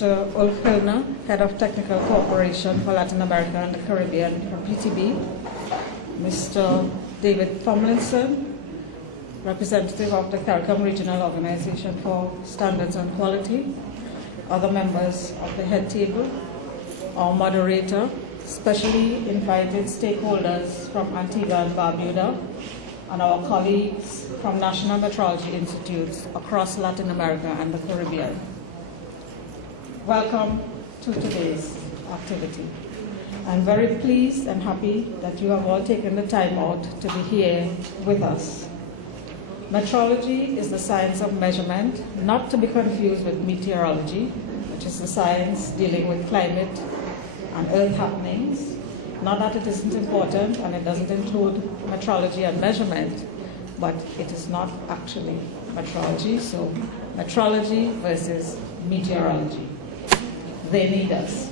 Mr. Ulf Hilner, Head of Technical Cooperation for Latin America and the Caribbean from PTB, Mr. David Tomlinson, representative of the CARICOM Regional Organization for Standards and Quality, other members of the head table, our moderator, specially invited stakeholders from Antigua and Barbuda, and our colleagues from National Metrology Institutes across Latin America and the Caribbean. Welcome to today's activity. I'm very pleased and happy that you have all taken the time out to be here with us. Metrology is the science of measurement, not to be confused with meteorology, which is the science dealing with climate and earth happenings. Not that it isn't important and it doesn't include metrology and measurement, but it is not actually metrology. So metrology versus meteorology. They need us.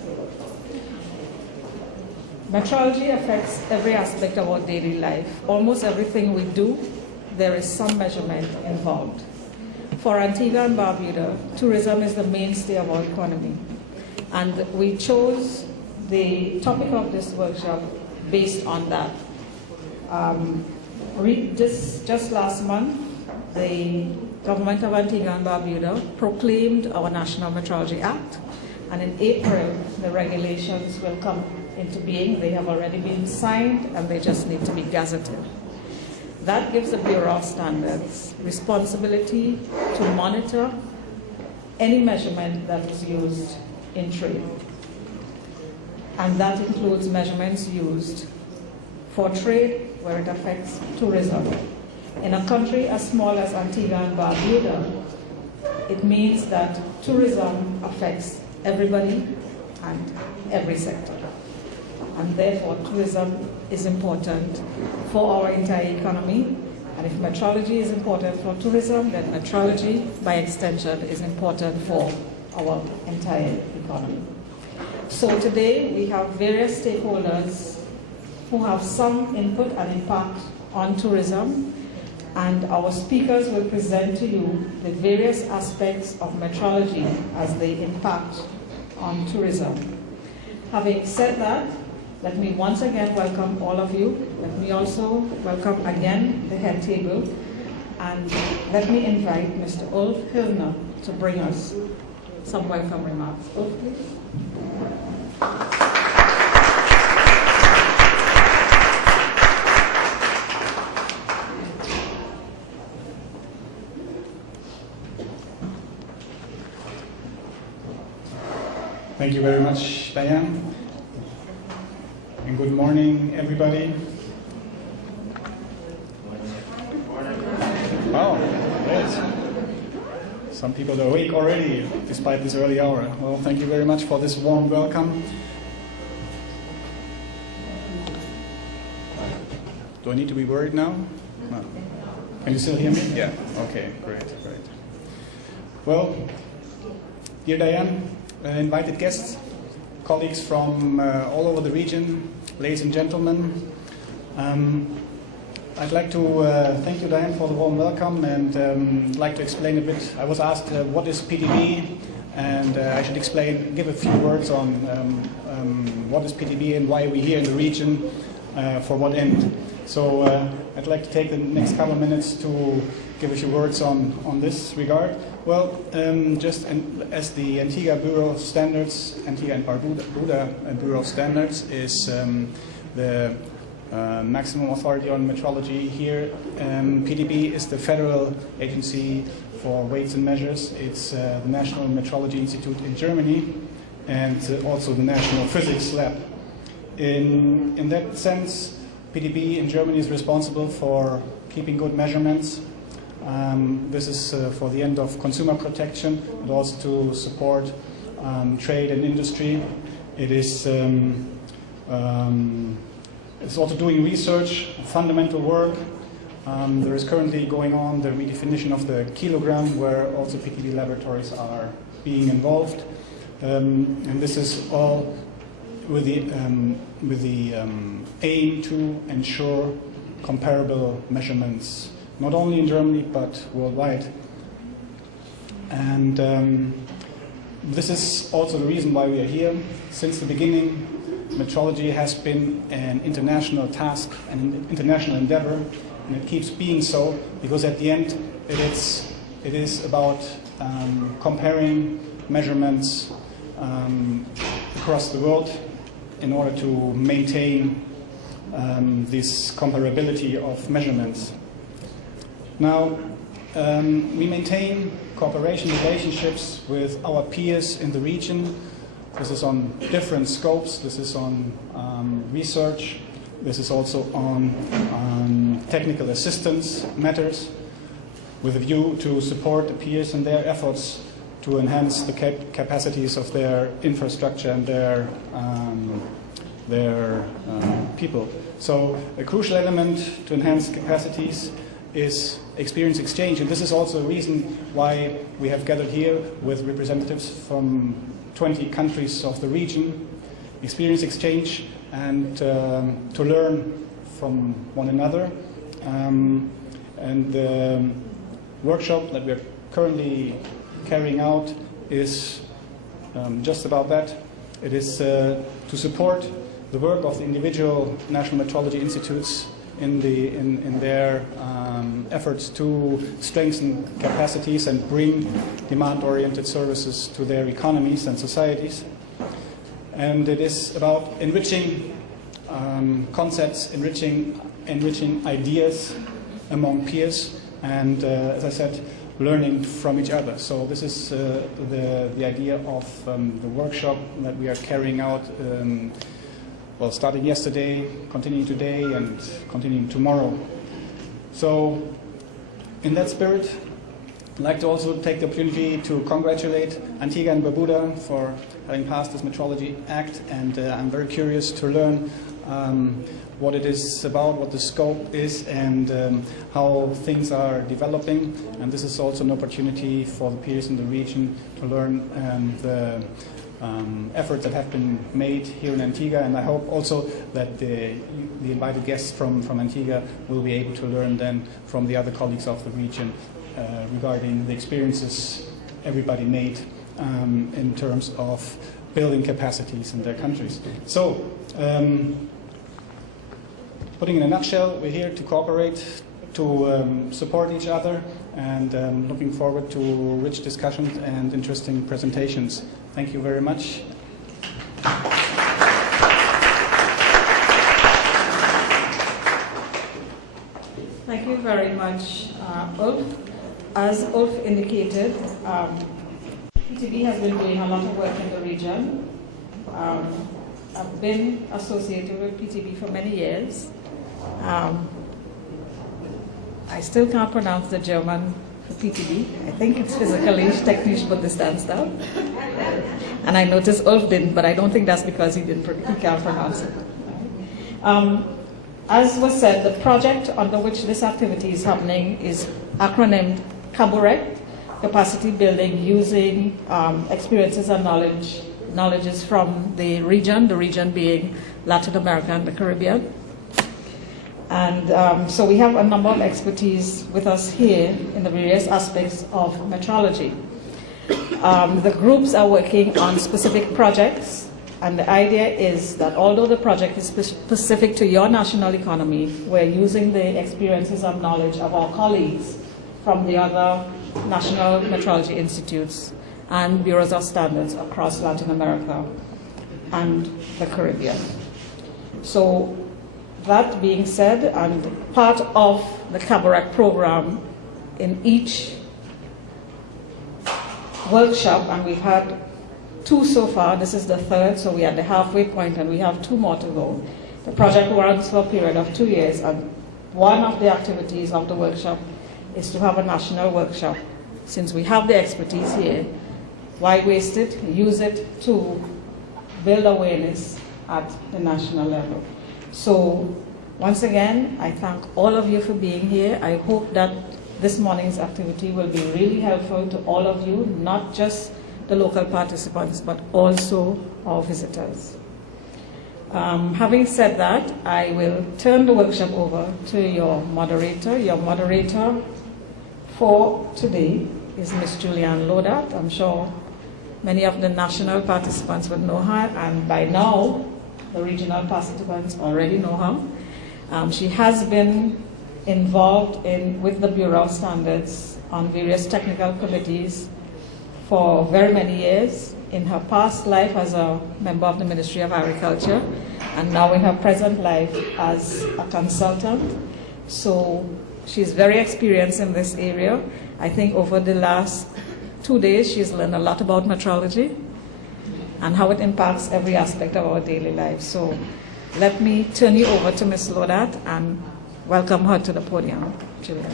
Metrology affects every aspect of our daily life. Almost everything we do, there is some measurement involved. For Antigua and Barbuda, tourism is the mainstay of our economy. And we chose the topic of this workshop based on that. Just last month, the government of Antigua and Barbuda proclaimed our National Metrology Act, and in April, the regulations will come into being. They have already been signed, and they just need to be gazetted. That gives the Bureau of Standards responsibility to monitor any measurement that is used in trade. And that includes measurements used for trade where it affects tourism. In a country as small as Antigua and Barbuda, it means that tourism affects everybody and every sector. And therefore, tourism is important for our entire economy. And if metrology is important for tourism, then metrology, by extension, is important for our entire economy. So today, we have various stakeholders who have some input and impact on tourism. And our speakers will present to you the various aspects of metrology as they impact on tourism. Having said that, let me once again welcome all of you. Let me also welcome again the head table. And let me invite Mr. Ulf Hilner to bring us some welcome remarks. Ulf, please. Thank you very much, Diane. And good morning, everybody. Oh, great. Some people are awake already, despite this early hour. Well, thank you very much for this warm welcome. Do I need to be worried now? No. Can you still hear me? Yeah. Okay, great. Well, dear Diane, invited guests, colleagues from all over the region, ladies and gentlemen. I'd like to thank you, Diane, for the warm welcome, and like to explain a bit. I was asked what is PTB, and I should give a few words on what is PTB and why we're here in the region, for what end. So I'd like to take the next couple of minutes to give a few words on this regard. Well, just as the Antigua Bureau of Standards, Antigua and Barbuda Bureau of Standards is the maximum authority on metrology here. PTB is the federal agency for weights and measures. It's the National Metrology Institute in Germany, and also the National Physics Lab. In that sense, PTB in Germany is responsible for keeping good measurements. This is for the end of consumer protection, but also to support trade and industry. It is it's also doing research, fundamental work. There is currently going on the redefinition of the kilogram, where also PTB laboratories are being involved. And this is all with the aim to ensure comparable measurements, not only in Germany but worldwide. And This is also the reason why we are here. Since the beginning, metrology has been an international task, an international endeavor, and it keeps being so, because at the end it is about comparing measurements across the world in order to maintain this comparability of measurements. Now, we maintain cooperation relationships with our peers in the region. This is on different scopes. This is on research. This is also on technical assistance matters, with a view to support the peers in their efforts to enhance the capacities of their infrastructure and their people. So a crucial element to enhance capacities is experience exchange, and this is also a reason why we have gathered here with representatives from 20 countries of the region. Experience exchange and to learn from one another. And the workshop that we are currently carrying out is just about that. It is to support the work of the individual national metrology institutes in their efforts to strengthen capacities and bring demand-oriented services to their economies and societies. And it is about enriching concepts, enriching ideas among peers, and as I said, learning from each other. So this is the idea of the workshop that we are carrying out, well, starting yesterday, continuing today, and continuing tomorrow. So in that spirit, I'd like to also take the opportunity to congratulate Antigua and Barbuda for having passed this Metrology Act, and I'm very curious to learn what it is about, what the scope is, and how things are developing. And this is also an opportunity for the peers in the region to learn the efforts that have been made here in Antigua, and I hope also that the invited guests from Antigua will be able to learn then from the other colleagues of the region regarding the experiences everybody made in terms of building capacities in their countries. So, putting in a nutshell, we're here to cooperate, to support each other, and looking forward to rich discussions and interesting presentations. Thank you very much. Thank you very much, Ulf. As Ulf indicated, PTB has been doing a lot of work in the region. I've been associated with PTB for many years. I still can't pronounce the German for PTB. I think it's physically technisch Bundesdienstamt. And I noticed Ulf didn't, but I don't think that's because he can't pronounce it. As was said, the project under which this activity is happening is acronymed CABUREK, Capacity Building Using Experiences and Knowledges from the region being Latin America and the Caribbean. And so we have a number of expertise with us here in the various aspects of metrology. The groups are working on specific projects, and the idea is that although the project is specific to your national economy, we're using the experiences and knowledge of our colleagues from the other national metrology institutes and bureaus of standards across Latin America and the Caribbean. So that being said, and part of the CABUREK program in each workshop, and we've had 2 so far, this is the 3rd, so we're at the halfway point and we have 2 more to go. The project runs for a period of 2 years, and one of the activities of the workshop is to have a national workshop. Since we have the expertise here, why waste it? Use it to build awareness at the national level. So once again, I thank all of you for being here. I hope that this morning's activity will be really helpful to all of you, not just the local participants, but also our visitors. Having said that, I will turn the workshop over to your moderator. Your moderator for today is Ms. Julianne Lodat. I'm sure Many of the national participants would know her, and by now, the regional participants already know her. She has been involved with the Bureau of Standards on various technical committees for very many years, in her past life as a member of the Ministry of Agriculture, and now in her present life as a consultant. So she's very experienced in this area. I think over the last 2 days, she's learned a lot about metrology and how it impacts every aspect of our daily life. So let me turn you over to Ms. Lodat and welcome her to the podium. Julian.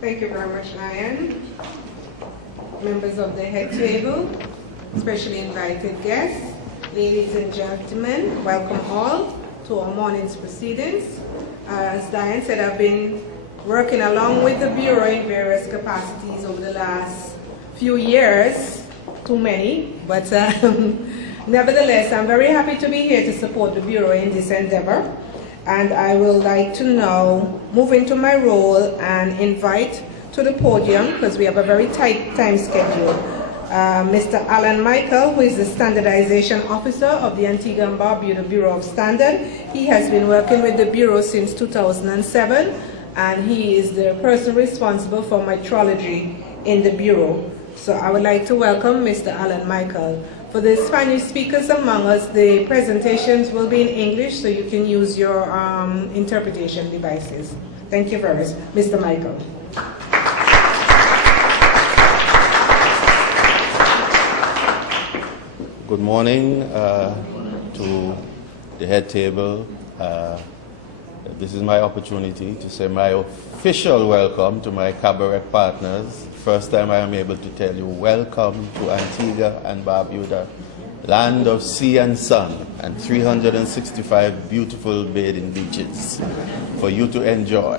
Thank you very much, Ryan. Members of the head table, especially invited guests, ladies and gentlemen, welcome all to our morning's proceedings. As Diane said, I've been working along with the Bureau in various capacities over the last few years, too many, but nevertheless, I'm very happy to be here to support the Bureau in this endeavor. And I would like to now move into my role and invite to the podium, because we have a very tight time schedule, Mr. Alan Michael, who is the Standardization Officer of the Antigua and Barbuda Bureau of Standard. He has been working with the Bureau since 2007, and he is the person responsible for metrology in the Bureau. So I would like to welcome Mr. Alan Michael. For the Spanish speakers among us, the presentations will be in English, so you can use your interpretation devices. Thank you very much. Mr. Michael. Good morning to the head table. This is my opportunity to say my official welcome to my CABUREK partners. First time I am able to tell you welcome to Antigua and Barbuda, land of sea and sun, and 365 beautiful bathing beaches for you to enjoy.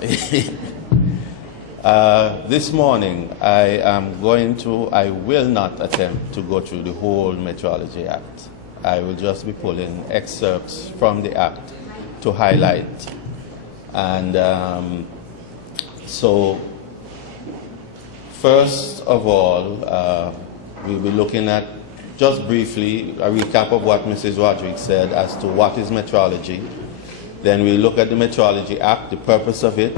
This morning I will not attempt to go through the whole Metrology Act. I will just be pulling excerpts from the Act to highlight. And so, first of all, we'll be looking at, just briefly, a recap of what Mrs. Rodriguez said as to what is metrology. Then we'll look at the Metrology Act, the purpose of it,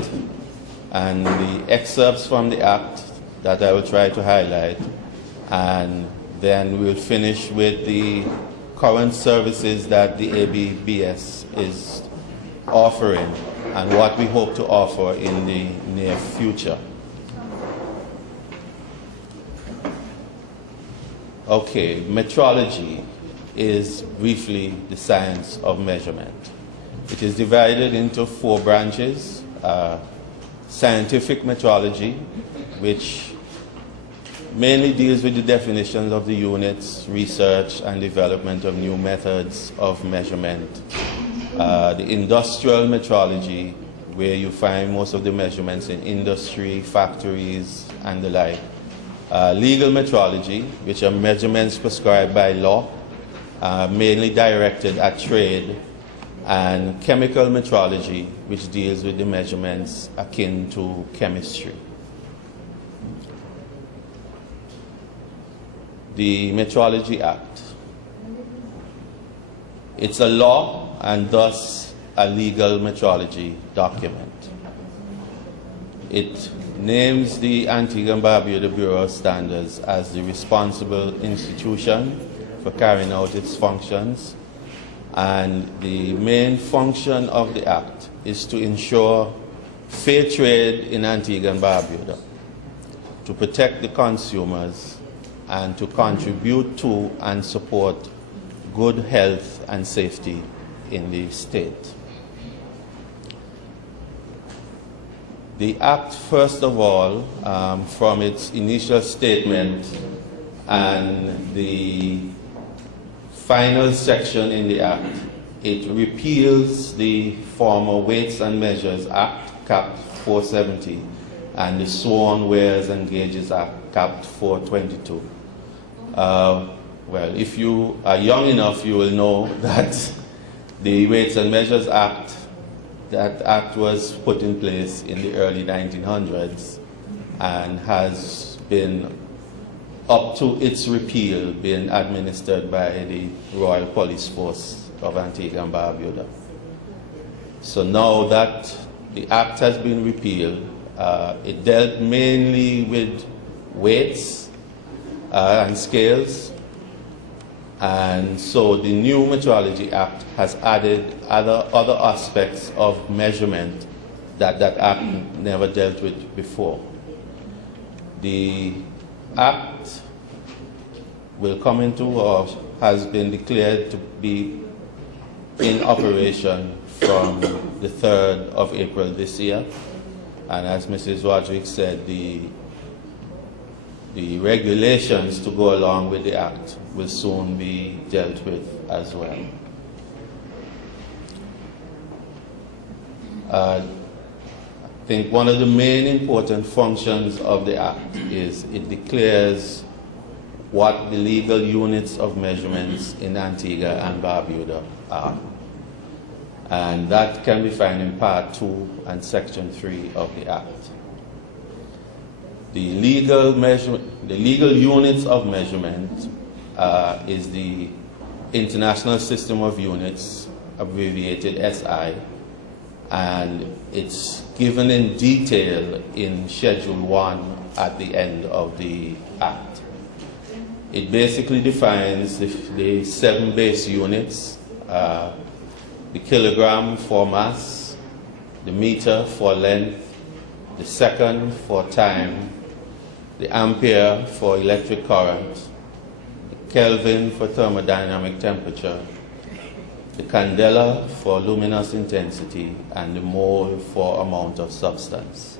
and the excerpts from the Act that I will try to highlight. And then we'll finish with the current services that the ABBS is offering and what we hope to offer in the near future. Okay, metrology is briefly the science of measurement. It is divided into 4 branches. Scientific metrology, which mainly deals with the definitions of the units, research and development of new methods of measurement. The industrial metrology, where you find most of the measurements in industry, factories, and the like. Legal metrology, which are measurements prescribed by law, mainly directed at trade. And chemical metrology, which deals with the measurements akin to chemistry. The Metrology Act. It's a law and thus a legal metrology document. It names the Antigua and Barbuda Bureau of Standards as the responsible institution for carrying out its functions. And the main function of the Act is to ensure fair trade in Antigua and Barbuda, to protect the consumers, and to contribute to and support good health and safety in the state. The Act, first of all, from its initial statement and the final section in the Act, it repeals the former Weights and Measures Act, Cap 470, and the Sworn Weighers and Gauges Act, Cap 422. Well, if you are young enough, you will know that the Weights and Measures Act that act was put in place in the early 1900s and has been, up to its repeal, been administered by the Royal Police Force of Antigua and Barbuda. So now that the act has been repealed, it dealt mainly with weights and scales, and so the new Metrology Act has added other aspects of measurement that that act never dealt with before. The act will come into, or has been declared to be in operation from the 3rd of April this year, and as Mrs. Roderick said, the regulations to go along with the act will soon be dealt with as well. I think one of the main important functions of the act is it declares what the legal units of measurements in Antigua and Barbuda are. And that can be found in Part 2 and Section 3 of the Act. The legal units of measurement is the International System of Units, abbreviated SI, and it's given in detail in Schedule 1 at the end of the Act. It basically defines the 7 base units, the kilogram for mass, the meter for length, the second for time, the ampere for electric current, the Kelvin for thermodynamic temperature, the candela for luminous intensity, and the mole for amount of substance.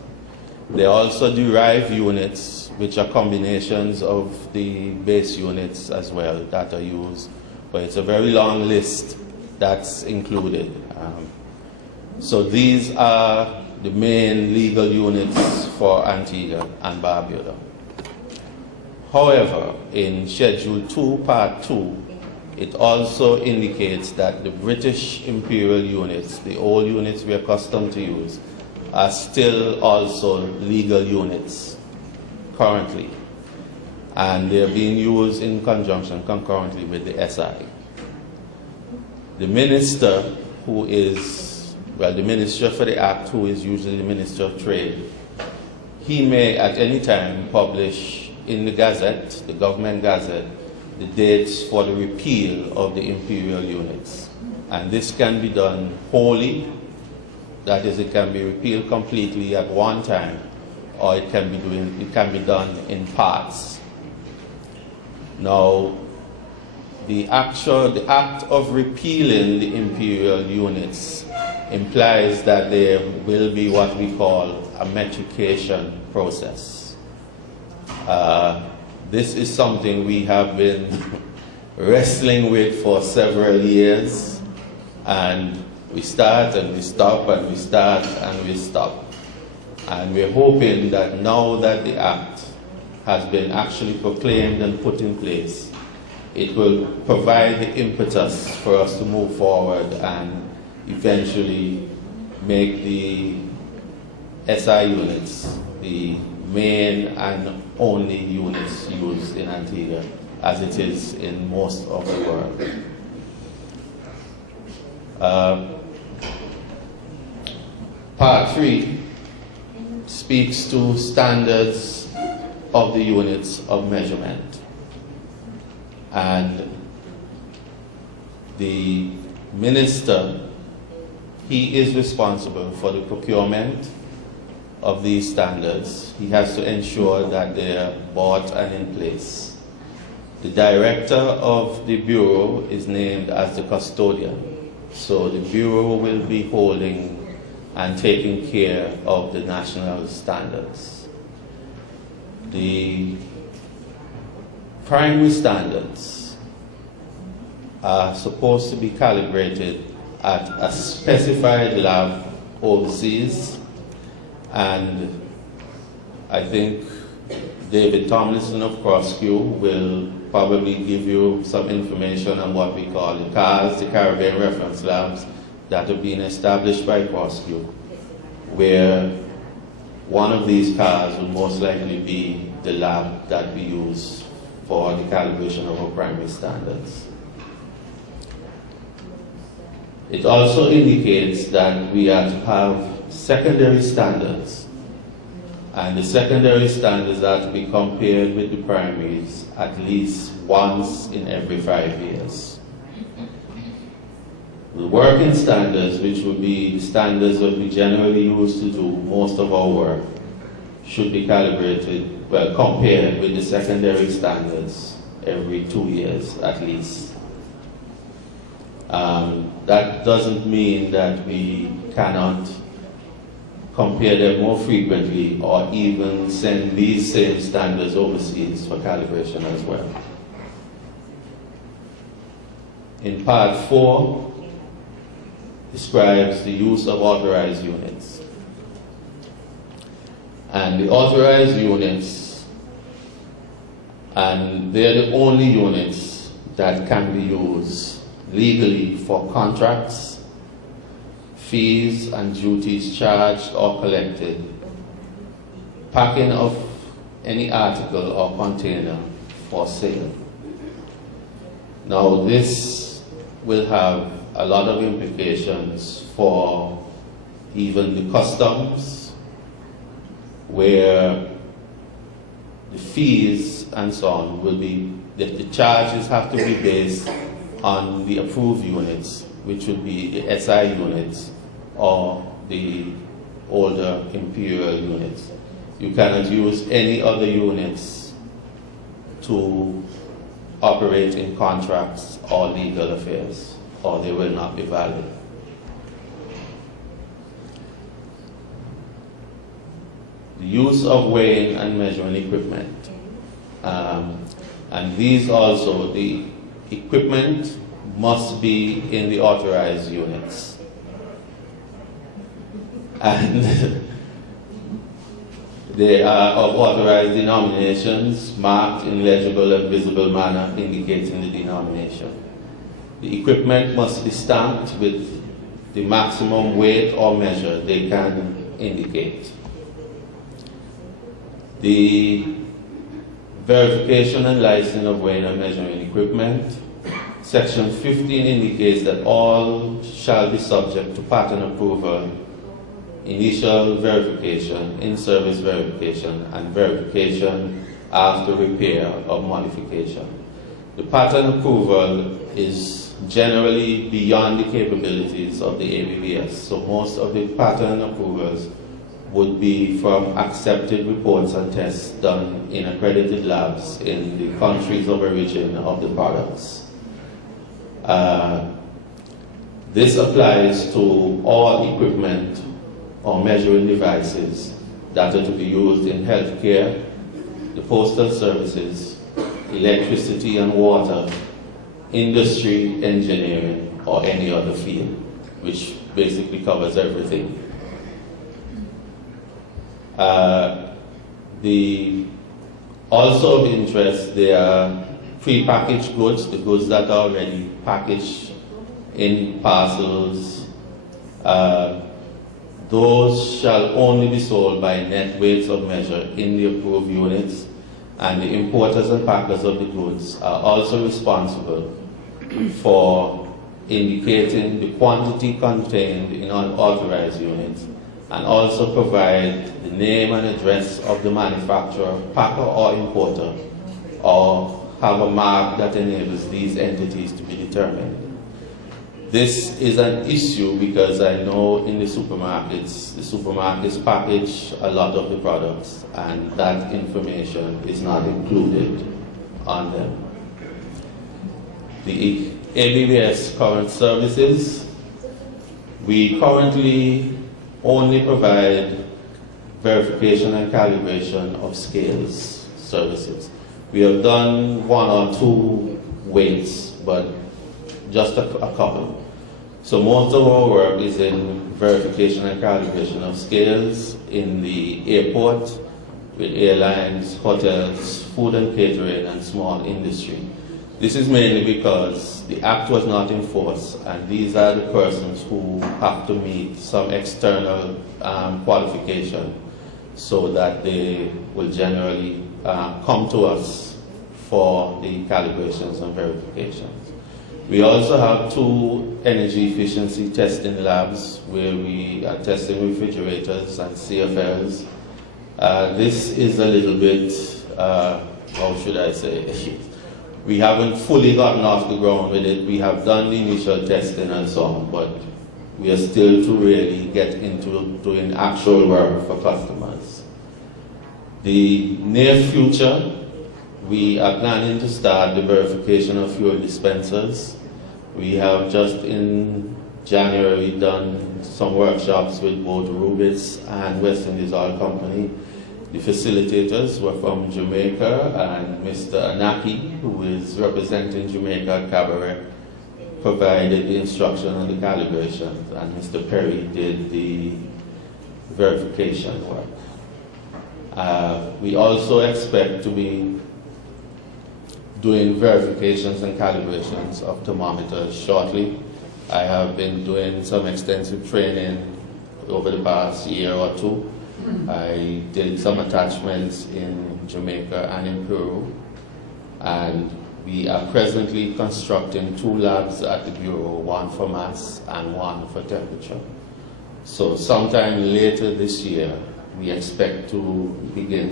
They also derive units, which are combinations of the base units as well that are used, but it's a very long list that's included. So these are the main legal units for Antigua and Barbuda. However, in Schedule 2, Part 2, it also indicates that the British imperial units, the old units we're accustomed to use, are still also legal units currently. And they're being used in conjunction, concurrently with the SI. The minister who is, well, the minister for the Act, who is usually the Minister of Trade, he may at any time publish in the Gazette, the government Gazette, the dates for the repeal of the imperial units. And this can be done wholly, that is, it can be repealed completely at one time, or it can be done in parts. Now, the act of repealing the imperial units implies that there will be what we call a metrication process. This is something we have been wrestling with for several years, and we start and we stop and we start and we stop. And we're hoping that now that the Act has been actually proclaimed and put in place, it will provide the impetus for us to move forward and eventually make the SI units the main and only units used in Antigua, as it is in most of the world. Part 3 speaks to standards of the units of measurement. And the minister, he is responsible for the procurement of these standards. He has to ensure that they are bought and in place. The director of the Bureau is named as the custodian. So the Bureau will be holding and taking care of the national standards. The primary standards are supposed to be calibrated at a specified lab overseas, and I think David Tomlinson of CrossQ will probably give you some information on what we call the CARS, the Caribbean Reference Labs, that have been established by COSCU, where one of these cars will most likely be the lab that we use for the calibration of our primary standards. It also indicates that we are to have secondary standards, and the secondary standards are to be compared with the primaries at least once in every 5 years. The working standards, which would be the standards that we generally use to do most of our work, should be calibrated, well, compared with the secondary standards every 2 years at least. That doesn't mean that we cannot compare them more frequently or even send these same standards overseas for calibration as well. In part 4, describes the use of authorized units. And the authorized units, and they're the only units that can be used legally for contracts, fees and duties charged or collected, packing of any article or container for sale. Now this will have a lot of implications for even the customs, where the fees and so on will be, the charges have to be based on the approved units, which would be the SI units or the older imperial units. You cannot use any other units to operate in contracts or legal affairs, or they will not be valid. The use of weighing and measuring equipment. And these also, the equipment must be in the authorized units. And they are of authorized denominations, marked in legible and visible manner indicating the denomination. The equipment must be stamped with the maximum weight or measure they can indicate. The verification and licensing of weighing and measuring equipment. Section 15 indicates that all shall be subject to pattern approval, initial verification, in-service verification, and verification after repair or modification. The pattern approval is generally beyond the capabilities of the ABBS, so most of the pattern approvals would be from accepted reports and tests done in accredited labs in the countries of origin of the products. This applies to all equipment or measuring devices that are to be used in healthcare, the postal services, electricity and water, industry, engineering, or any other field, which basically covers everything. Also of interest, there are pre-packaged goods, the goods that are already packaged in parcels. Those shall only be sold by net weights of measure in the approved units, and the importers and packers of the goods are also responsible for indicating the quantity contained in unauthorized units, and also provide the name and address of the manufacturer, packer or importer, or have a mark that enables these entities to be determined. This is an issue because I know in the supermarkets package a lot of the products, and that information is not included on them. The ABBS current services, we currently only provide verification and calibration of scales services. We have done 1 or 2 weights, but just a couple. So most of our work is in verification and calibration of scales in the airport, with airlines, hotels, food and catering, and small industry. This is mainly because the Act was not enforced, and these are the persons who have to meet some external qualification so that they will generally come to us for the calibrations and verifications. We also have 2 energy efficiency testing labs where we are testing refrigerators and CFLs. This is a little bit, how should I say, we haven't fully gotten off the ground with it. We have done the initial testing and so on, but we are still to really get into doing actual work for customers. The near future, we are planning to start the verification of fuel dispensers. We have just in January done some workshops with both Rubis and West Indies Oil Company. The facilitators were from Jamaica, and Mr. Anaki, who is representing Jamaica at CABUREK, provided the instruction on the calibrations, and Mr. Perry did the verification work. We also expect to be doing verifications and calibrations of thermometers shortly. I have been doing some extensive training over the past year or 2. I did some attachments in Jamaica and in Peru, and we are presently constructing 2 labs at the Bureau, 1 for mass and 1 for temperature. So sometime later this year, we expect to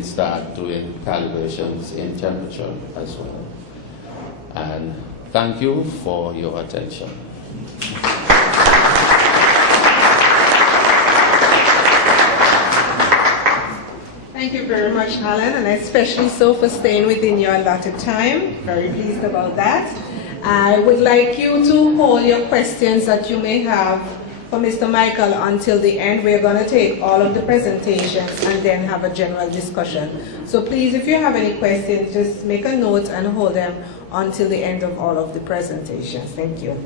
start doing calibrations in temperature as well. And thank you for your attention. Thank you very much, Alan, and especially so for staying within your allotted time. Very pleased about that. I would like you to hold your questions that you may have for Mr. Michael until the end. We're going to take all of the presentations and then have a general discussion. So please, if you have any questions, just make a note and hold them until the end of all of the presentations. Thank you.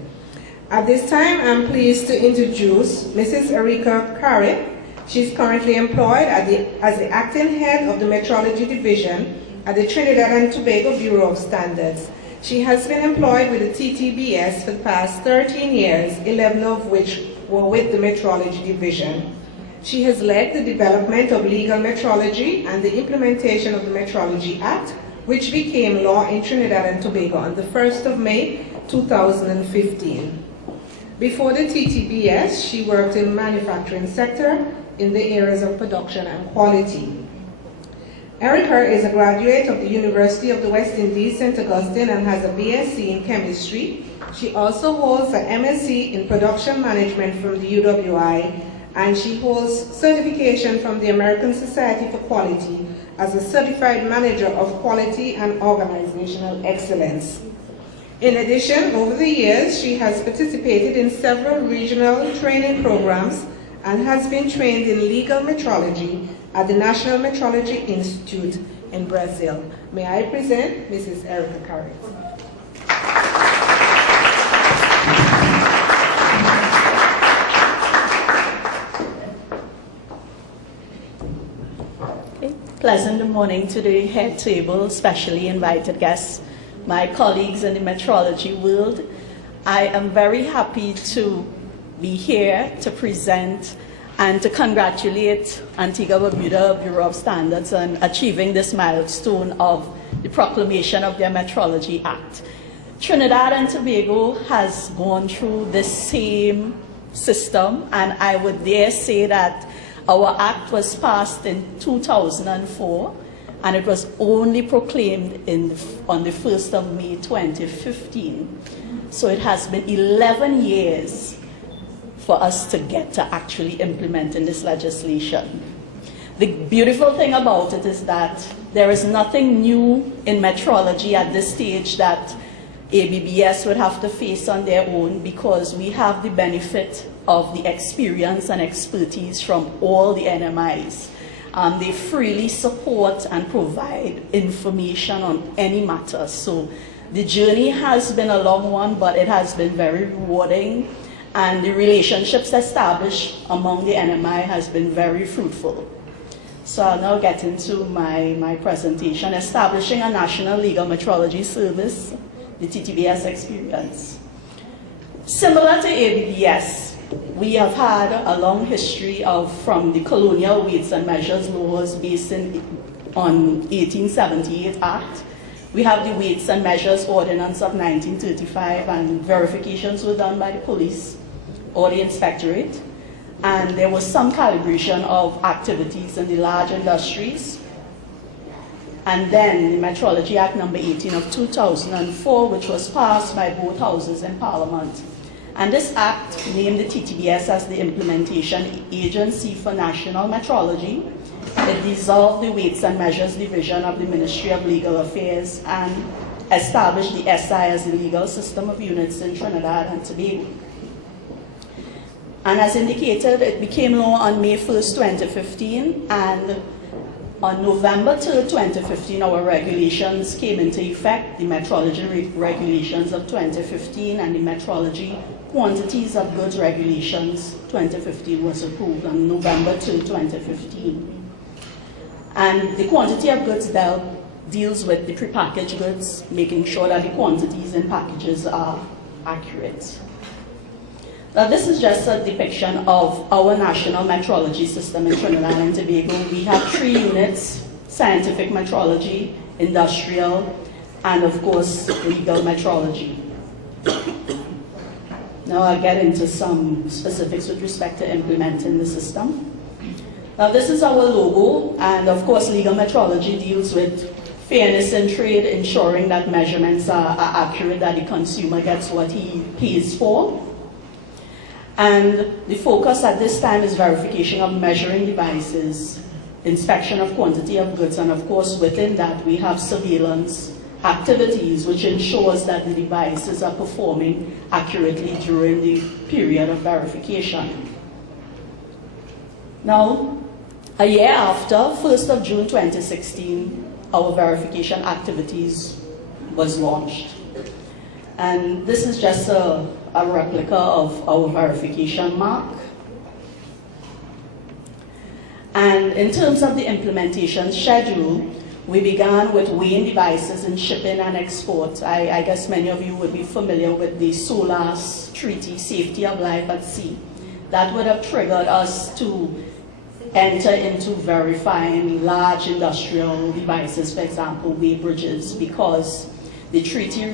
At this time, I'm pleased to introduce Mrs. Erika Carey. She's currently employed as the acting head of the Metrology Division at the Trinidad and Tobago Bureau of Standards. She has been employed with the TTBS for the past 13 years, 11 of which were with the Metrology Division. She has led the development of legal metrology and the implementation of the Metrology Act, which became law in Trinidad and Tobago on the 1st of May, 2015. Before the TTBS, she worked in the manufacturing sector in the areas of production and quality. Erika is a graduate of the University of the West Indies, St. Augustine, and has a BSc in chemistry. She also holds an MSc in production management from the UWI, and she holds certification from the American Society for Quality as a certified manager of quality and organizational excellence. In addition, over the years, she has participated in several regional training programs and has been trained in legal metrology at the National Metrology Institute in Brazil. May I present Mrs. Erika Carey. Pleasant morning to the head table, especially invited guests, my colleagues in the metrology world. I am very happy to be here to present and to congratulate Antigua-Barbuda Bureau of Standards on achieving this milestone of the proclamation of their Metrology Act. Trinidad and Tobago has gone through the same system, and I would dare say that our act was passed in 2004, and it was only proclaimed on the 1st of May 2015. So it has been 11 years for us to get to actually implementing this legislation. The beautiful thing about it is that there is nothing new in metrology at this stage that ABBS would have to face on their own, because we have the benefit of the experience and expertise from all the NMIs. They freely support and provide information on any matter. So the journey has been a long one, but it has been very rewarding, and the relationships established among the NMI has been very fruitful. So I'll now get into my presentation. Establishing a National Legal Metrology Service the TTBS experience. Similar to ABBS, we have had a long history from the colonial weights and measures laws based on 1878 Act. We have the Weights and Measures Ordinance of 1935, and verifications were done by the police or the inspectorate. And there was some calibration of activities in the large industries. And then the Metrology Act number 18 of 2004, which was passed by both houses in Parliament. And this act named the TTBS as the implementation agency for national metrology. It dissolved the Weights and Measures Division of the Ministry of Legal Affairs and established the SI as the legal system of units in Trinidad and Tobago. And as indicated, it became law on May 1st, 2015, and on November 3rd, 2015, our regulations came into effect, the metrology regulations of 2015 and the metrology quantities of goods regulations 2015 was approved on November 2, 2015. And the quantity of goods deals with the prepackaged goods, making sure that the quantities in packages are accurate. Now this is just a depiction of our national metrology system in Trinidad and Tobago. We have 3 units: scientific metrology, industrial, and of course legal metrology. Now I'll get into some specifics with respect to implementing the system. Now this is our logo, and of course legal metrology deals with fairness in trade, ensuring that measurements are accurate, that the consumer gets what he pays for. And the focus at this time is verification of measuring devices, inspection of quantity of goods, and of course within that we have surveillance activities, which ensures that the devices are performing accurately during the period of verification. Now, a year after, 1st of June 2016, our verification activities was launched. And this is just a replica of our verification mark. And in terms of the implementation schedule, we began with weighing devices in shipping and export. I guess many of you would be familiar with the SOLAS Treaty, Safety of Life at Sea. That would have triggered us to enter into verifying large industrial devices, for example, weigh bridges, because the treaty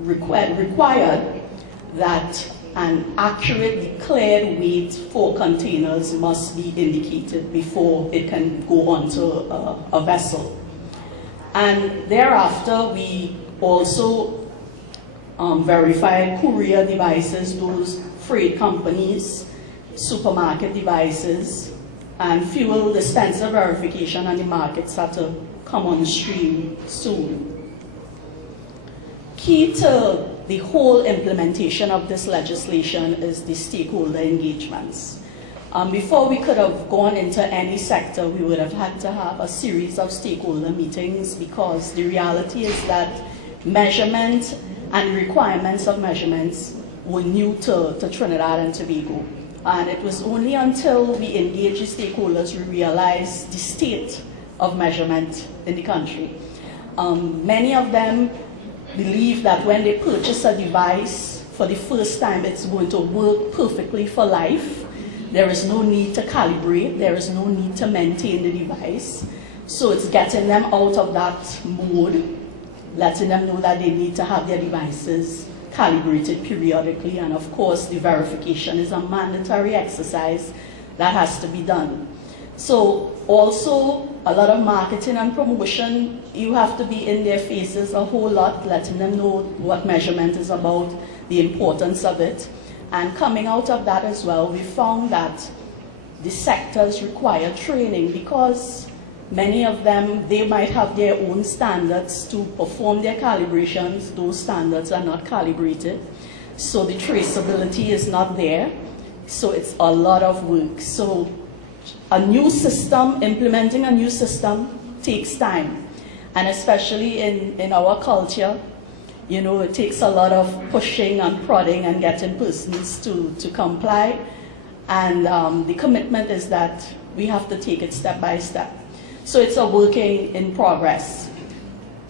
required that an accurate declared weight for containers must be indicated before it can go onto a vessel. And thereafter, we also verified courier devices, those freight companies, supermarket devices, and fuel dispenser verification, and the markets are to come on stream soon. Key to the whole implementation of this legislation is the stakeholder engagements. Before we could have gone into any sector, we would have had to have a series of stakeholder meetings, because the reality is that measurement and requirements of measurements were new to Trinidad and Tobago. And it was only until we engaged the stakeholders we realized the state of measurement in the country. Many of them believe that when they purchase a device for the first time, it's going to work perfectly for life. There is no need to calibrate, there is no need to maintain the device. So it's getting them out of that mode, letting them know that they need to have their devices calibrated periodically, and of course the verification is a mandatory exercise that has to be done. So also a lot of marketing and promotion, you have to be in their faces a whole lot, letting them know what measurement is about, the importance of it. And coming out of that as well, we found that the sectors require training, because many of them, they might have their own standards to perform their calibrations. Those standards are not calibrated, so the traceability is not there. So it's a lot of work. So a new system, implementing a new system takes time. And especially in our culture, you know, it takes a lot of pushing and prodding and getting persons to comply. And the commitment is that we have to take it step by step. So it's a working in progress.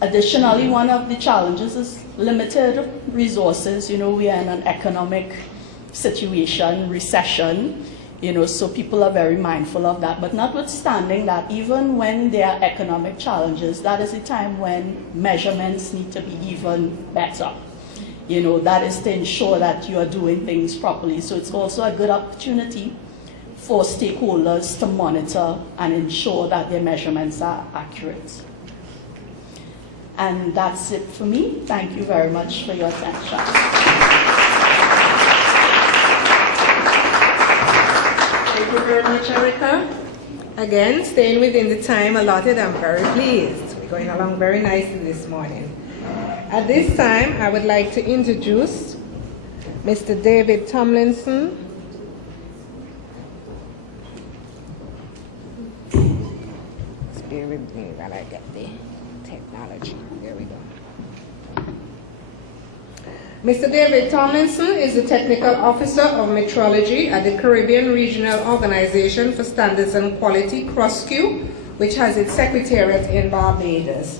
Additionally, one of the challenges is limited resources. We are in an economic situation, recession, so people are very mindful of that. But notwithstanding that, even when there are economic challenges, that is a time when measurements need to be even better. That is to ensure that you are doing things properly. So it's also a good opportunity for stakeholders to monitor and ensure that their measurements are accurate. And that's it for me. Thank you very much for your attention. Thank you very much, Erica. Again, staying within the time allotted, I'm very pleased. We're going along very nicely this morning. At this time, I would like to introduce Mr. David Tomlinson. Bear with me while I get the technology. There we go. Mr. David Tomlinson is the Technical Officer of Metrology at the Caribbean Regional Organization for Standards and Quality, CROSQ, which has its secretariat in Barbados.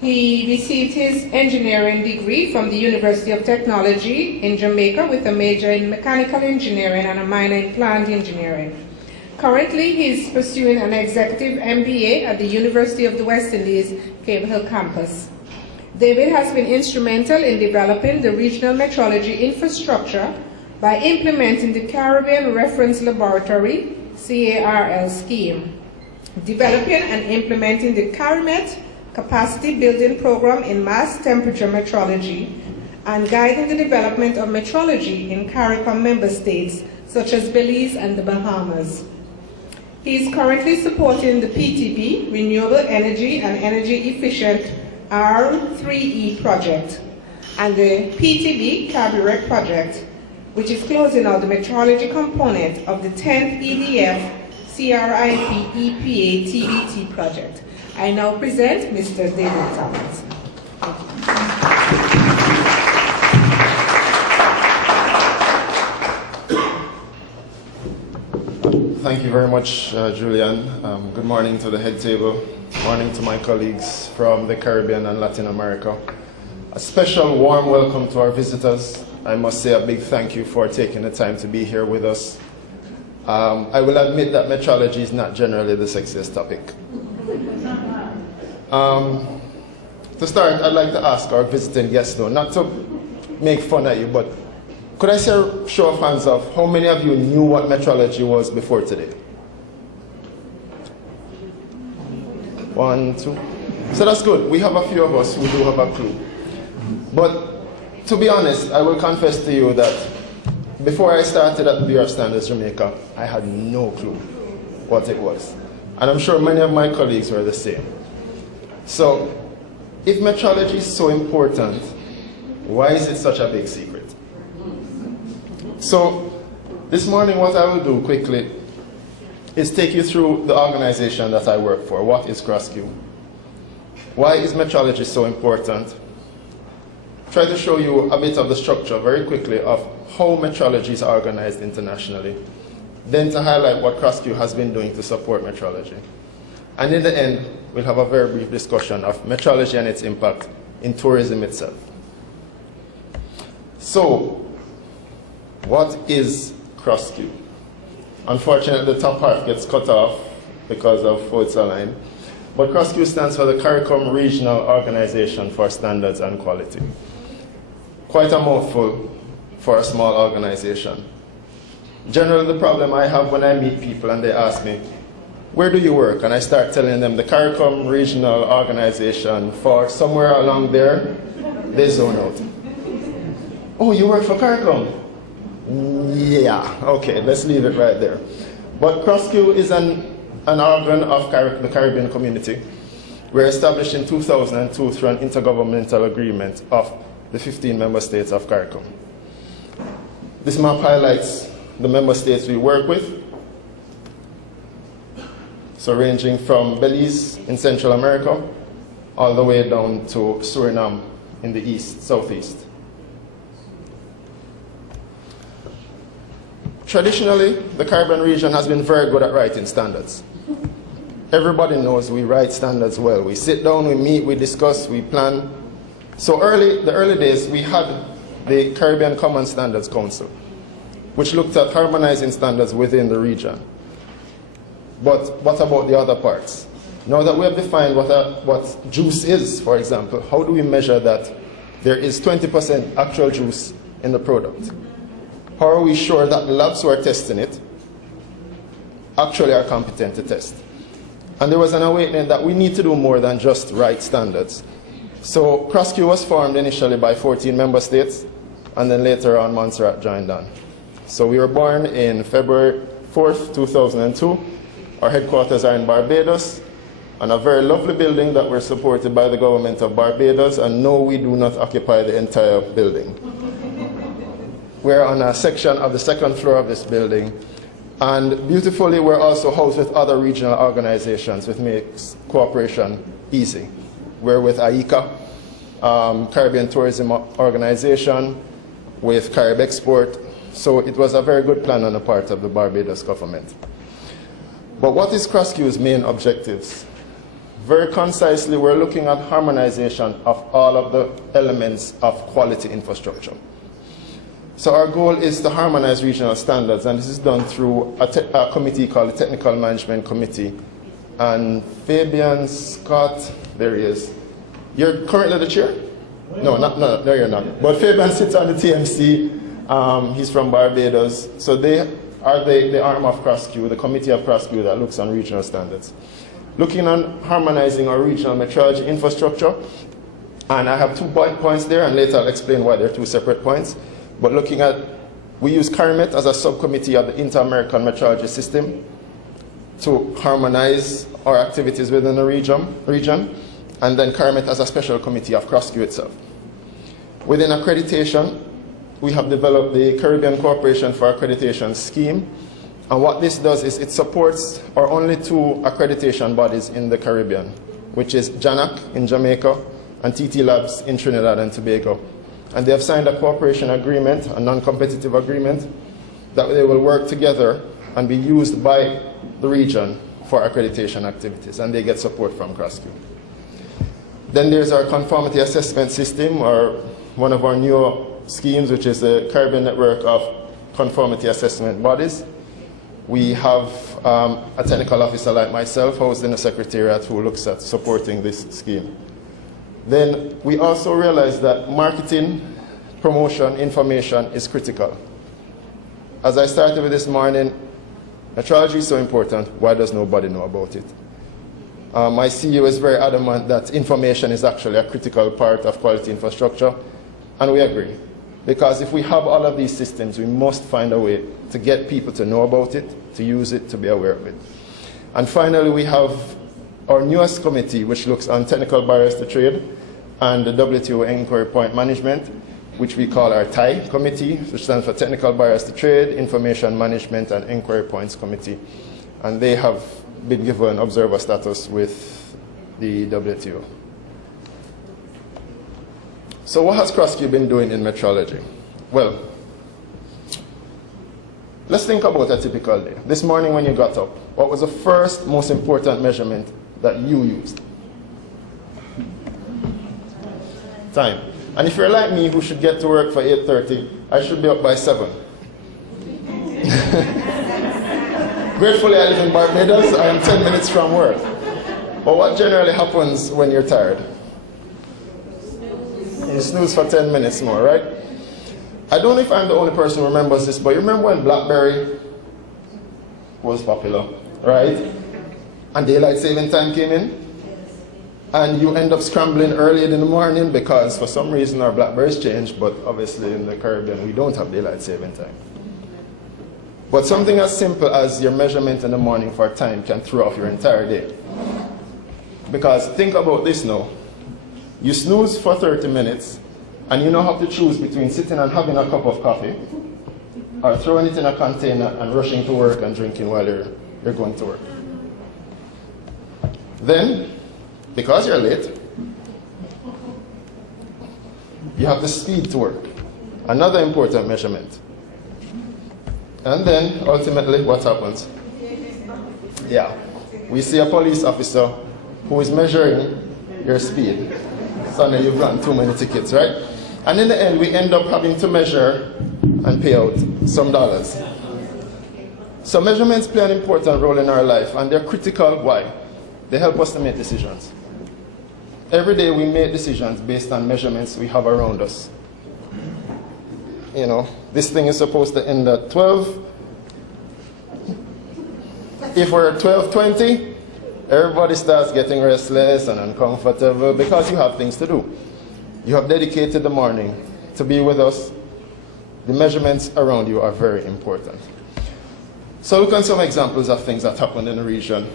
He received his engineering degree from the University of Technology in Jamaica with a major in mechanical engineering and a minor in plant engineering. Currently, he is pursuing an executive MBA at the University of the West Indies, Cable Hill campus. David has been instrumental in developing the regional metrology infrastructure by implementing the Caribbean Reference Laboratory (CARL) scheme, developing and implementing the CARIMET capacity building program in mass temperature metrology, and guiding the development of metrology in CARICOM member states such as Belize and the Bahamas. He is currently supporting the PTB, Renewable Energy and Energy Efficient R3E project, and the PTB CABUREK project, which is closing out the metrology component of the 10th EDF CRIP EPA TBT project. I now present Mr. David Tomlinson. Thank you very much, Julian. Good morning to the head table. Morning to my colleagues from the Caribbean and Latin America. A special warm welcome to our visitors. I must say a big thank you for taking the time to be here with us. I will admit that metrology is not generally the sexiest topic. To start, I'd like to ask our visiting guests, though, not to make fun at you, but could I see a show of hands of how many of you knew what metrology was before today? 1, 2. So that's good. We have a few of us who do have a clue. But to be honest, I will confess to you that before I started at the Bureau of Standards Jamaica, I had no clue what it was. And I'm sure many of my colleagues were the same. So if metrology is so important, why is it such a big secret? So this morning what I will do quickly is take you through the organization that I work for. What is CROSQ? Why is metrology so important? Try to show you a bit of the structure very quickly of how metrology is organized internationally. Then to highlight what CROSQ has been doing to support metrology. And in the end, we'll have a very brief discussion of metrology and its impact in tourism itself. So, what is CROSQ? Unfortunately, the top part gets cut off because of how it's aligned. But CROSQ stands for the CARICOM Regional Organization for Standards and Quality. Quite a mouthful for a small organization. Generally, the problem I have when I meet people and they ask me, where do you work? And I start telling them the CARICOM Regional Organization for somewhere along there, they zone out. Oh, you work for CARICOM? Yeah, okay, let's leave it right there. But CROSQ is an organ of the Caribbean community. We're established in 2002 through an intergovernmental agreement of the 15 member states of CARICOM. This map highlights the member states we work with. So ranging from Belize in Central America, all the way down to Suriname in the east, southeast. Traditionally, the Caribbean region has been very good at writing standards. everybody knows we write standards well. We sit down, we meet, we discuss, we plan. So the early days, we had the Caribbean Common Standards Council, which looked at harmonizing standards within the region. But what about the other parts? Now that we have defined what juice is, for example, how do we measure that there is 20% actual juice in the product? How are we sure that the labs who are testing it actually are competent to test? And there was an awakening that we need to do more than just write standards. So CROSSQ was formed initially by 14 member states, and then later on Montserrat joined on. So we were born in February 4th, 2002. Our headquarters are in Barbados, and a very lovely building that we're supported by the government of Barbados, and no, we do not occupy the entire building. We're on a section of the second floor of this building, and beautifully we're also housed with other regional organizations, which makes cooperation easy. We're with AICA, Caribbean Tourism Organization, with Carib Export, so it was a very good plan on the part of the Barbados government. But what is CROSSQ's main objectives? Very concisely, we're looking at harmonization of all of the elements of quality infrastructure. So our goal is to harmonize regional standards, and this is done through a committee called the Technical Management Committee. And Fabian Scott, there he is. You're currently the chair? No, you're not. But Fabian sits on the TMC. He's from Barbados. So they are the arm of CROSSQ, the committee of CROSSQ that looks on regional standards. Looking on harmonizing our regional metrology infrastructure, and I have 2 points there, and later I'll explain why they're 2 separate points. But looking at, we use CARIMET as a subcommittee of the Inter-American Metrology System to harmonize our activities within the region, and then CARIMET as a special committee of CROSSQ itself. Within accreditation, we have developed the Caribbean Cooperation for Accreditation scheme, and what this does is it supports our only 2 accreditation bodies in the Caribbean, which is JANAC in Jamaica and TT Labs in Trinidad and Tobago. And they have signed a cooperation agreement, a non-competitive agreement, that they will work together and be used by the region for accreditation activities, and they get support from CROSSQ. Then there's our conformity assessment system, or one of our newer schemes, which is the Caribbean Network of Conformity Assessment Bodies. We have a technical officer like myself housed in the secretariat who looks at supporting this scheme. Then we also realize that marketing, promotion, information is critical. As I started with this morning, metrology is so important, why does nobody know about it? My CEO is very adamant that information is actually a critical part of quality infrastructure, and we agree. Because if we have all of these systems, we must find a way to get people to know about it, to use it, to be aware of it. And finally, we have our newest committee, which looks on technical barriers to trade and the WTO inquiry point management, which we call our TIE committee, which stands for Technical Barriers to Trade, Information Management and Inquiry Points Committee. And they have been given observer status with the WTO. So what has CROSSQ been doing in metrology? Well, let's think about a typical day. This morning when you got up, what was the first most important measurement that you used? Time. And if you're like me, who should get to work for 8:30, I should be up by 7. Gratefully, I live in Barbados. I am 10 minutes from work. But what generally happens when you're tired? You snooze for 10 minutes more, right? I don't know if I'm the only person who remembers this, but you remember when BlackBerry was popular, right? And daylight saving time came in? And you end up scrambling early in the morning because for some reason our BlackBerries changed, but obviously in the Caribbean we don't have daylight saving time. But something as simple as your measurement in the morning for time can throw off your entire day. Because think about this now. You snooze for 30 minutes, and you now have to choose between sitting and having a cup of coffee or throwing it in a container and rushing to work and drinking while you're going to work. Then, because you're late, you have the speed to work, another important measurement. And then, ultimately, what happens? Yeah, we see a police officer who is measuring your speed. Sonny, you've gotten too many tickets, right? And in the end, we end up having to measure and pay out some dollars. So measurements play an important role in our life, and they're critical. Why? They help us to make decisions. Every day we make decisions based on measurements we have around us. You know, this thing is supposed to end at 12. If we're at 12:20, everybody starts getting restless and uncomfortable because you have things to do. You have dedicated the morning to be with us. The measurements around you are very important. So look at some examples of things that happened in the region.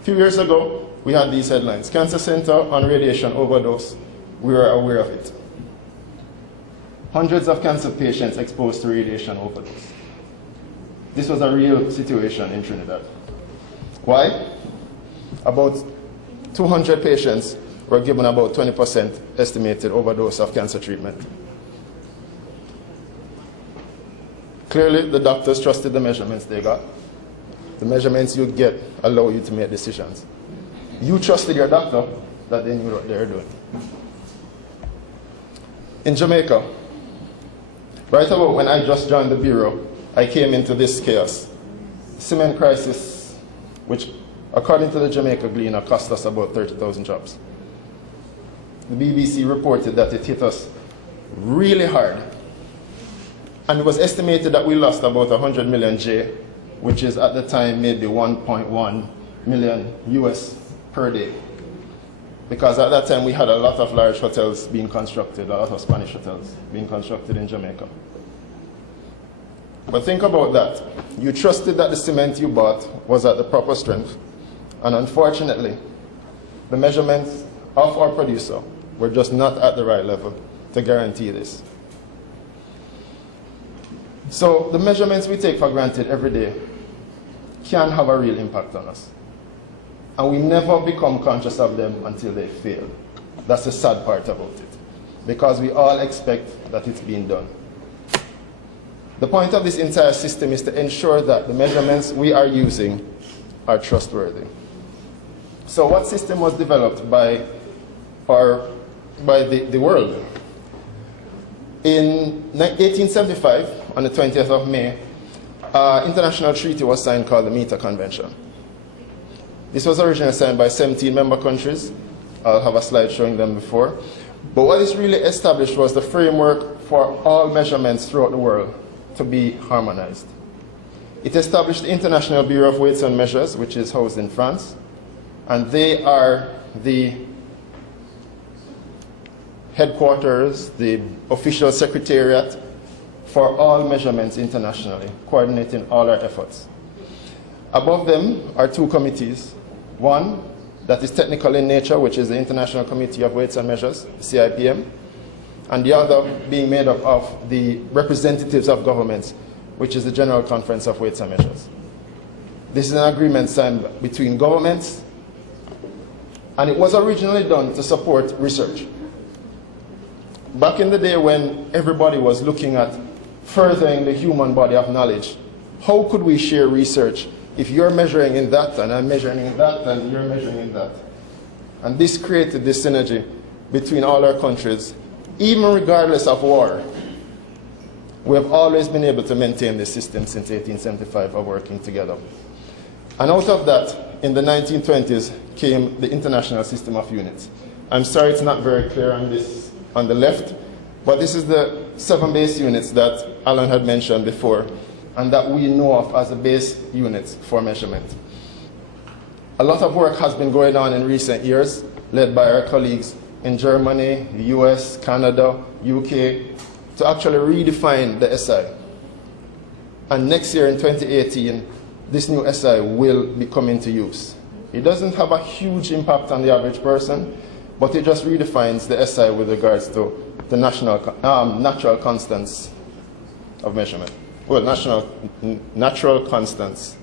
A few years ago, we had these headlines: Cancer Center on radiation overdose. We were aware of it. Hundreds of cancer patients exposed to radiation overdose. This was a real situation in Trinidad. Why? About 200 patients were given about 20% estimated overdose of cancer treatment. Clearly, the doctors trusted the measurements they got. The measurements you get allow you to make decisions. You trusted your doctor that they knew what they were doing. In Jamaica, right about when I just joined the Bureau, I came into this chaos. Cement crisis, which according to the Jamaica Gleaner cost us about 30,000 jobs. The BBC reported that it hit us really hard. And it was estimated that we lost about 100 million J, which is at the time maybe 1.1 million US per day. Because at that time we had a lot of large hotels being constructed, a lot of Spanish hotels being constructed in Jamaica. But think about that. You trusted that the cement you bought was at the proper strength, and unfortunately, the measurements of our producer were just not at the right level to guarantee this. So the measurements we take for granted every day can have a real impact on us. And we never become conscious of them until they fail. That's the sad part about it, because we all expect that it's being done. The point of this entire system is to ensure that the measurements we are using are trustworthy. So what system was developed by the world? In 1875, on the 20th of May, an international treaty was signed called the Meter Convention. This was originally signed by 17 member countries. I'll have a slide showing them before. But what this really established was the framework for all measurements throughout the world to be harmonized. It established the International Bureau of Weights and Measures, which is housed in France, and they are the headquarters, the official secretariat for all measurements internationally, coordinating all our efforts. Above them are two committees. One that is technical in nature, which is the International Committee of Weights and Measures, CIPM, and the other being made up of the representatives of governments, which is the General Conference of Weights and Measures. This is an agreement signed between governments, and it was originally done to support research. Back in the day when everybody was looking at furthering the human body of knowledge, how could we share research if you're measuring in that and I'm measuring in that and you're measuring in that? And this created this synergy between all our countries. Even regardless of war, we have always been able to maintain this system since 1875 of working together. And out of that, in the 1920s, came the International System of Units. I'm sorry it's not very clear on this on the left, but this is the 7 base units that Alan had mentioned before, and that we know of as the base units for measurement. A lot of work has been going on in recent years, led by our colleagues in Germany, the US, Canada, UK, to actually redefine the SI. And next year in 2018, this new SI will be coming into use. It doesn't have a huge impact on the average person, but it just redefines the SI with regards to the natural constants of measurement. Well, natural constants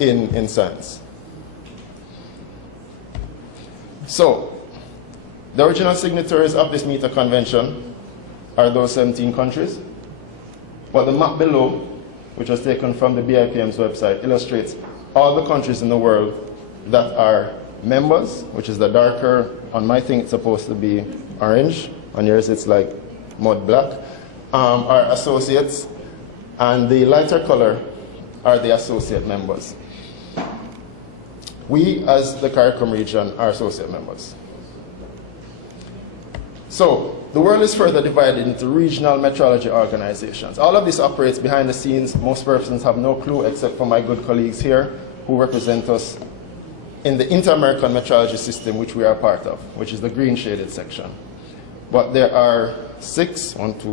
in science. So, the original signatories of this Meter Convention are those 17 countries. But the map below, which was taken from the BIPM's website, illustrates all the countries in the world that are members, which is the darker, on my thing it's supposed to be orange, on yours it's like mud black, are associates, and the lighter color are the associate members. We, as the CARICOM region, are associate members. So, the world is further divided into regional metrology organizations. All of this operates behind the scenes. Most persons have no clue except for my good colleagues here who represent us in the Inter-American Metrology System, which we are part of, which is the green shaded section. But there are 6 regional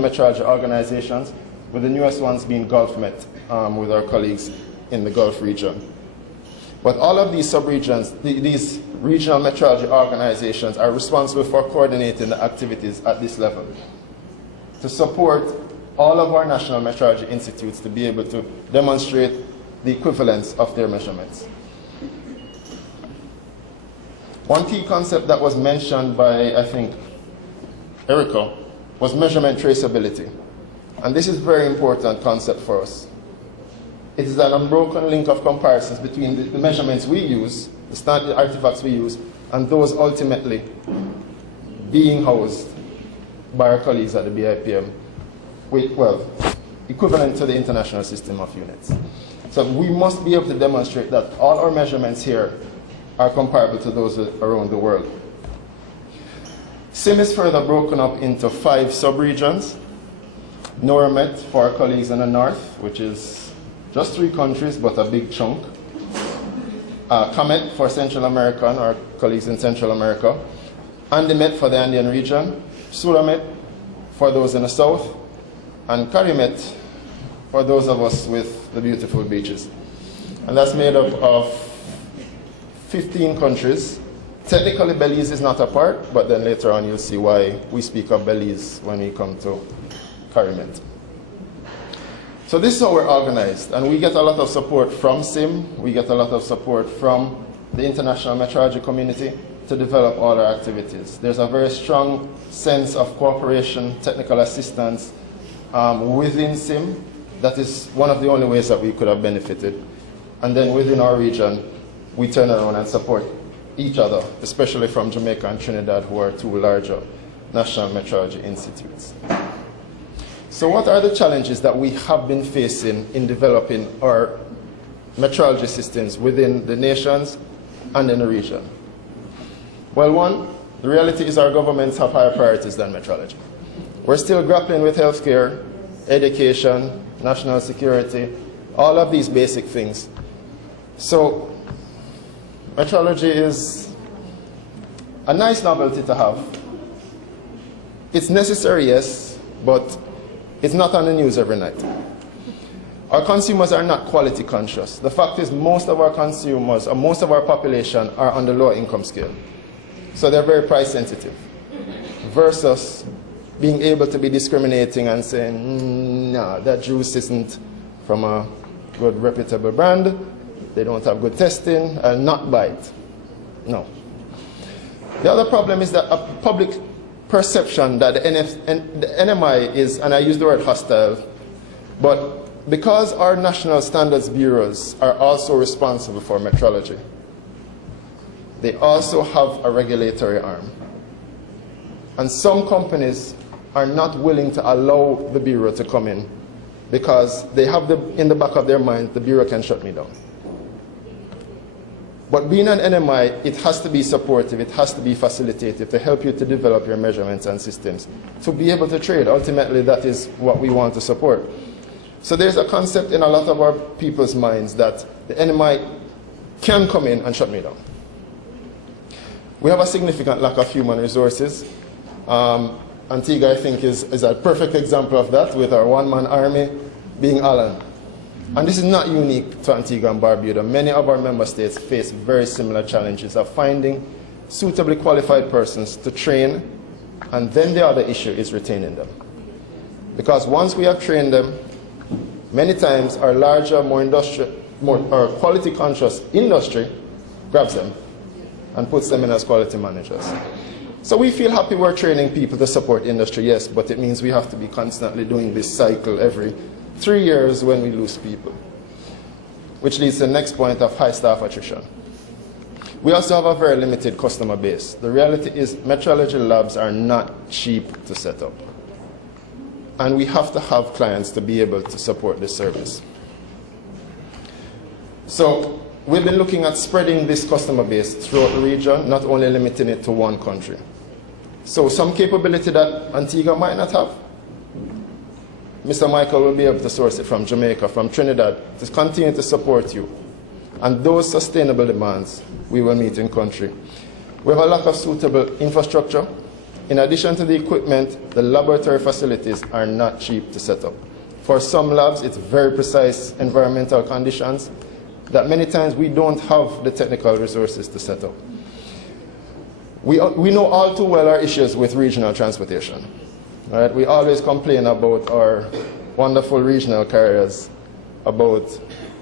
metrology organizations, with the newest ones being GulfMet, with our colleagues in the Gulf region. But all of these sub-regions, these regional metrology organizations are responsible for coordinating the activities at this level to support all of our national metrology institutes to be able to demonstrate the equivalence of their measurements. One key concept that was mentioned by, I think, Erica, was measurement traceability. And this is a very important concept for us. It is an unbroken link of comparisons between the measurements we use, the standard artifacts we use, and those ultimately being housed by our colleagues at the BIPM, with, well, equivalent to the international system of units. So we must be able to demonstrate that all our measurements here are comparable to those around the world. SIM is further broken up into 5 sub-regions. NORAMET for our colleagues in the north, which is just 3 countries, but a big chunk. CAMET for Central America, and our colleagues in Central America. ANDIMET for the Andean region. SULAMET for those in the south. And CARIMET for those of us with the beautiful beaches. And that's made up of 15 countries. Technically, Belize is not a part, but then later on you'll see why we speak of Belize when we come to CARIMET. So this is how we're organized, and we get a lot of support from SIM, we get a lot of support from the international metrology community to develop all our activities. There's a very strong sense of cooperation, technical assistance within SIM. That is one of the only ways that we could have benefited. And then within our region, we turn around and support each other, especially from Jamaica and Trinidad, who are 2 larger national metrology institutes. So what are the challenges that we have been facing in developing our metrology systems within the nations and in the region? Well, one, the reality is our governments have higher priorities than metrology. We're still grappling with healthcare, education, national security, all of these basic things. So metrology is a nice novelty to have. It's necessary, yes, but it's not on the news every night. Our consumers are not quality conscious. The fact is most of our consumers, or most of our population, are on the lower income scale. So they're very price sensitive. Versus being able to be discriminating and saying, no, that juice isn't from a good reputable brand, they don't have good testing, I'll not buy it. No. The other problem is that a public perception that the NMI is, and I use the word hostile, but because our national standards bureaus are also responsible for metrology, they also have a regulatory arm. And some companies are not willing to allow the bureau to come in because they have in the back of their mind, the bureau can shut me down. But being an NMI, it has to be supportive, it has to be facilitative to help you to develop your measurements and systems, to be able to trade. Ultimately, that is what we want to support. So there's a concept in a lot of our people's minds that the NMI can come in and shut me down. We have a significant lack of human resources. Antigua, I think, is a perfect example of that, with our one-man army being Alan. And this is not unique to Antigua and Barbuda. Many of our member states face very similar challenges of finding suitably qualified persons to train, and then the other issue is retaining them. Because once we have trained them, many times our larger, more quality-conscious industry grabs them and puts them in as quality managers. So we feel happy we're training people to support industry, yes, but it means we have to be constantly doing this cycle every 3 years when we lose people. which leads to the next point of high staff attrition. We also have a very limited customer base. The reality is metrology labs are not cheap to set up. And we have to have clients to be able to support this service. So we've been looking at spreading this customer base throughout the region, not only limiting it to one country. So some capability that Antigua might not have, Mr. Michael will be able to source it from Jamaica, from Trinidad, to continue to support you. And those sustainable demands we will meet in country. We have a lack of suitable infrastructure. In addition to the equipment, the laboratory facilities are not cheap to set up. For some labs, it's very precise environmental conditions that many times we don't have the technical resources to set up. We know all too well our issues with regional transportation. Right? We always complain about our wonderful regional carriers, about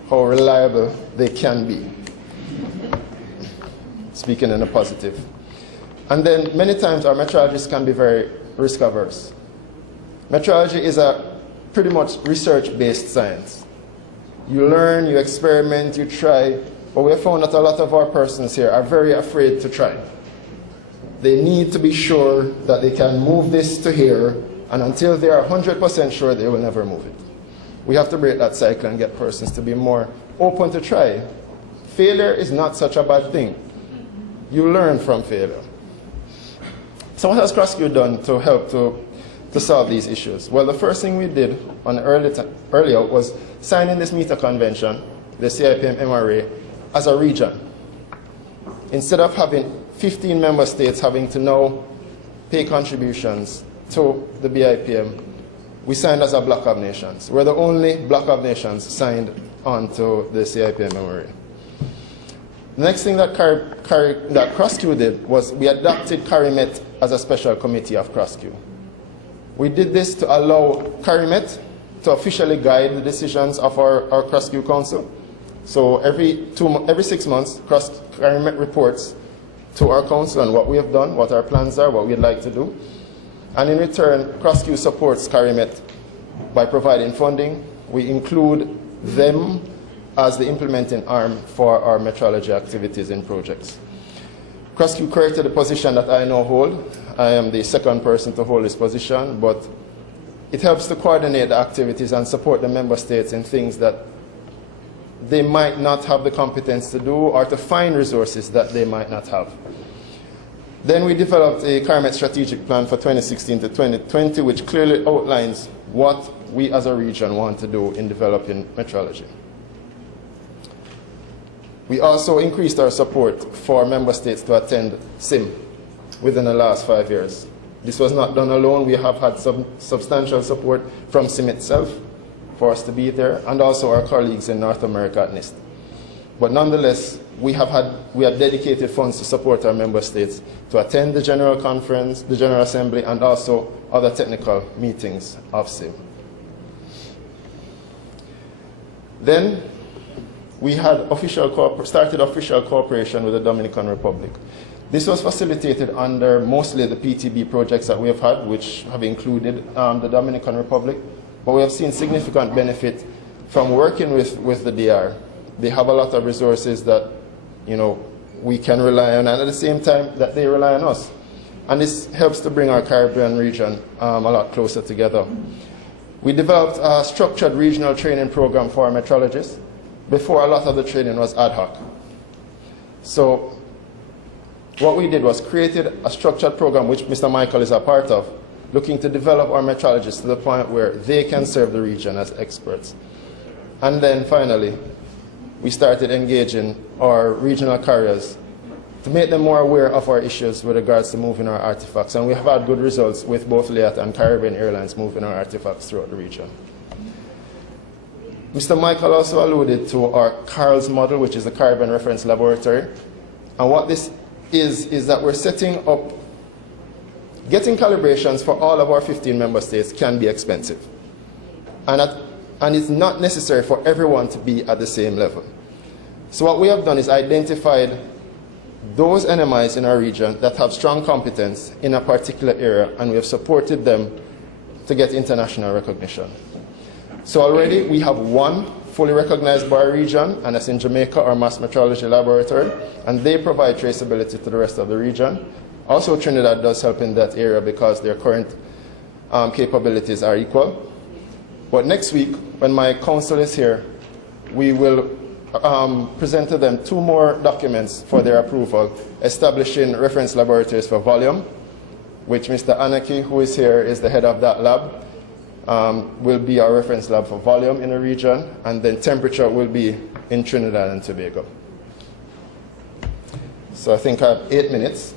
how reliable they can be, speaking in a positive. And then many times our metrologists can be very risk averse. Metrology is a pretty much research-based science. You learn, you experiment, you try, but we have found that a lot of our persons here are very afraid to try. They need to be sure that they can move this to here, and until they are 100% sure, they will never move it. We have to break that cycle and get persons to be more open to try. Failure is not such a bad thing. You learn from failure. So what has CrossQ done to help to solve these issues? Well, the first thing we did on earlier was signing this meter convention, the CIPM MRA, as a region. Instead of having 15 member states having to now pay contributions to the BIPM, we signed as a block of nations. We're the only block of nations signed onto the CIPM MRA. The next thing that CrossQ did was we adopted CARIMET as a special committee of CrossQ. We did this to allow CARIMET to officially guide the decisions of our CrossQ Council. So every 6 months, CARIMET reports to our council on what we have done, what our plans are, what we'd like to do. And in return, CrossQ supports CARIMET by providing funding. We include them as the implementing arm for our metrology activities and projects. CrossQ created the position that I now hold. I am the second person to hold this position, but it helps to coordinate the activities and support the member states in things that they might not have the competence to do, or to find resources that they might not have. Then we developed a CARIMET strategic plan for 2016 to 2020, which clearly outlines what we as a region want to do in developing metrology. We also increased our support for member states to attend SIM within the last 5 years. This was not done alone. We have had some substantial support from SIM itself for us to be there, and also our colleagues in North America at NIST. But nonetheless, we have dedicated funds to support our member states to attend the General Conference, the General Assembly, and also other technical meetings of SIM. Then we had started official cooperation with the Dominican Republic. This was facilitated under mostly the PTB projects that we have had, which have included the Dominican Republic, but we have seen significant benefit from working with the DR. They have a lot of resources that we can rely on, and at the same time that they rely on us. And this helps to bring our Caribbean region a lot closer together. We developed a structured regional training program for our metrologists. Before, a lot of the training was ad hoc. So what we did was created a structured program, which Mr. Michael is a part of, looking to develop our metrologists to the point where they can serve the region as experts. And then finally, we started engaging our regional carriers to make them more aware of our issues with regards to moving our artifacts. And we have had good results with both LIAT and Caribbean Airlines moving our artifacts throughout the region. Mr. Michael also alluded to our CARLS model, which is the Caribbean Reference Laboratory. And what this is that we're setting up, getting calibrations for all of our 15 member states can be expensive. And it's not necessary for everyone to be at the same level. So what we have done is identified those NMIs in our region that have strong competence in a particular area, and we have supported them to get international recognition. So already we have one fully recognized by region, and that's in Jamaica, our mass metrology laboratory, and they provide traceability to the rest of the region. Also, Trinidad does help in that area because their current capabilities are equal. But next week, when my council is here, we will present to them 2 more documents for their approval, establishing reference laboratories for volume, which Mr. Anaki, who is here, is the head of that lab, will be our reference lab for volume in the region, and then temperature will be in Trinidad and Tobago. So I think I have 8 minutes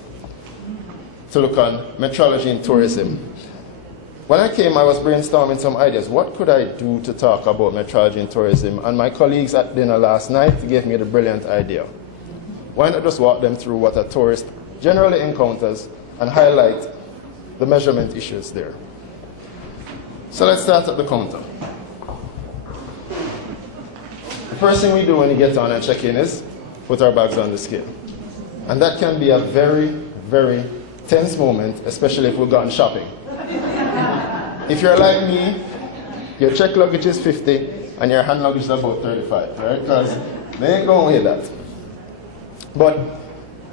to look on metrology and tourism. When I came, I was brainstorming some ideas. What could I do to talk about metrology and tourism? And my colleagues at dinner last night gave me the brilliant idea. Why not just walk them through what a tourist generally encounters and highlight the measurement issues there? So let's start at the counter. The first thing we do when we get on and check in is put our bags on the scale. And that can be a very, very tense moment, especially if we've gone shopping. If you're like me, your check luggage is 50 and your hand luggage is about 35, right? Because they ain't going with that. But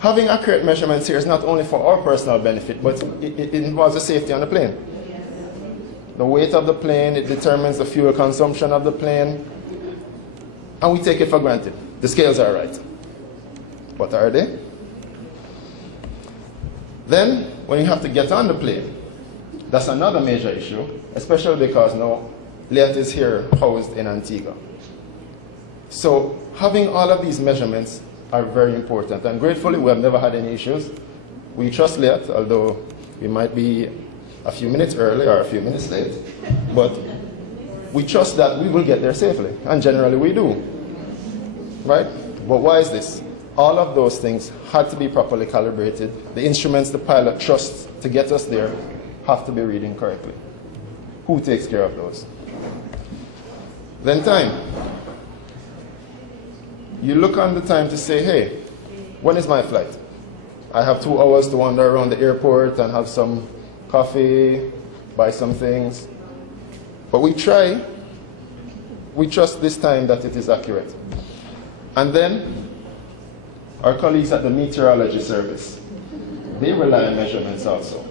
having accurate measurements here is not only for our personal benefit, but it involves the safety on the plane. The weight of the plane, it determines the fuel consumption of the plane, and we take it for granted. The scales are right. But are they? Then, when you have to get on the plane, that's another major issue, especially because now Leat is here housed in Antigua. So having all of these measurements are very important, and gratefully we have never had any issues. We trust Leat, although we might be a few minutes early or a few minutes late, but we trust that we will get there safely, and generally we do, right? But why is this? All of those things had to be properly calibrated. The instruments the pilot trusts to get us there have to be reading correctly. Who takes care of those? Then time. You look on the time to say, hey, when is my flight? I have 2 hours to wander around the airport and have some coffee, buy some things. But we trust this time that it is accurate. And then our colleagues at the meteorology service, they rely on measurements also.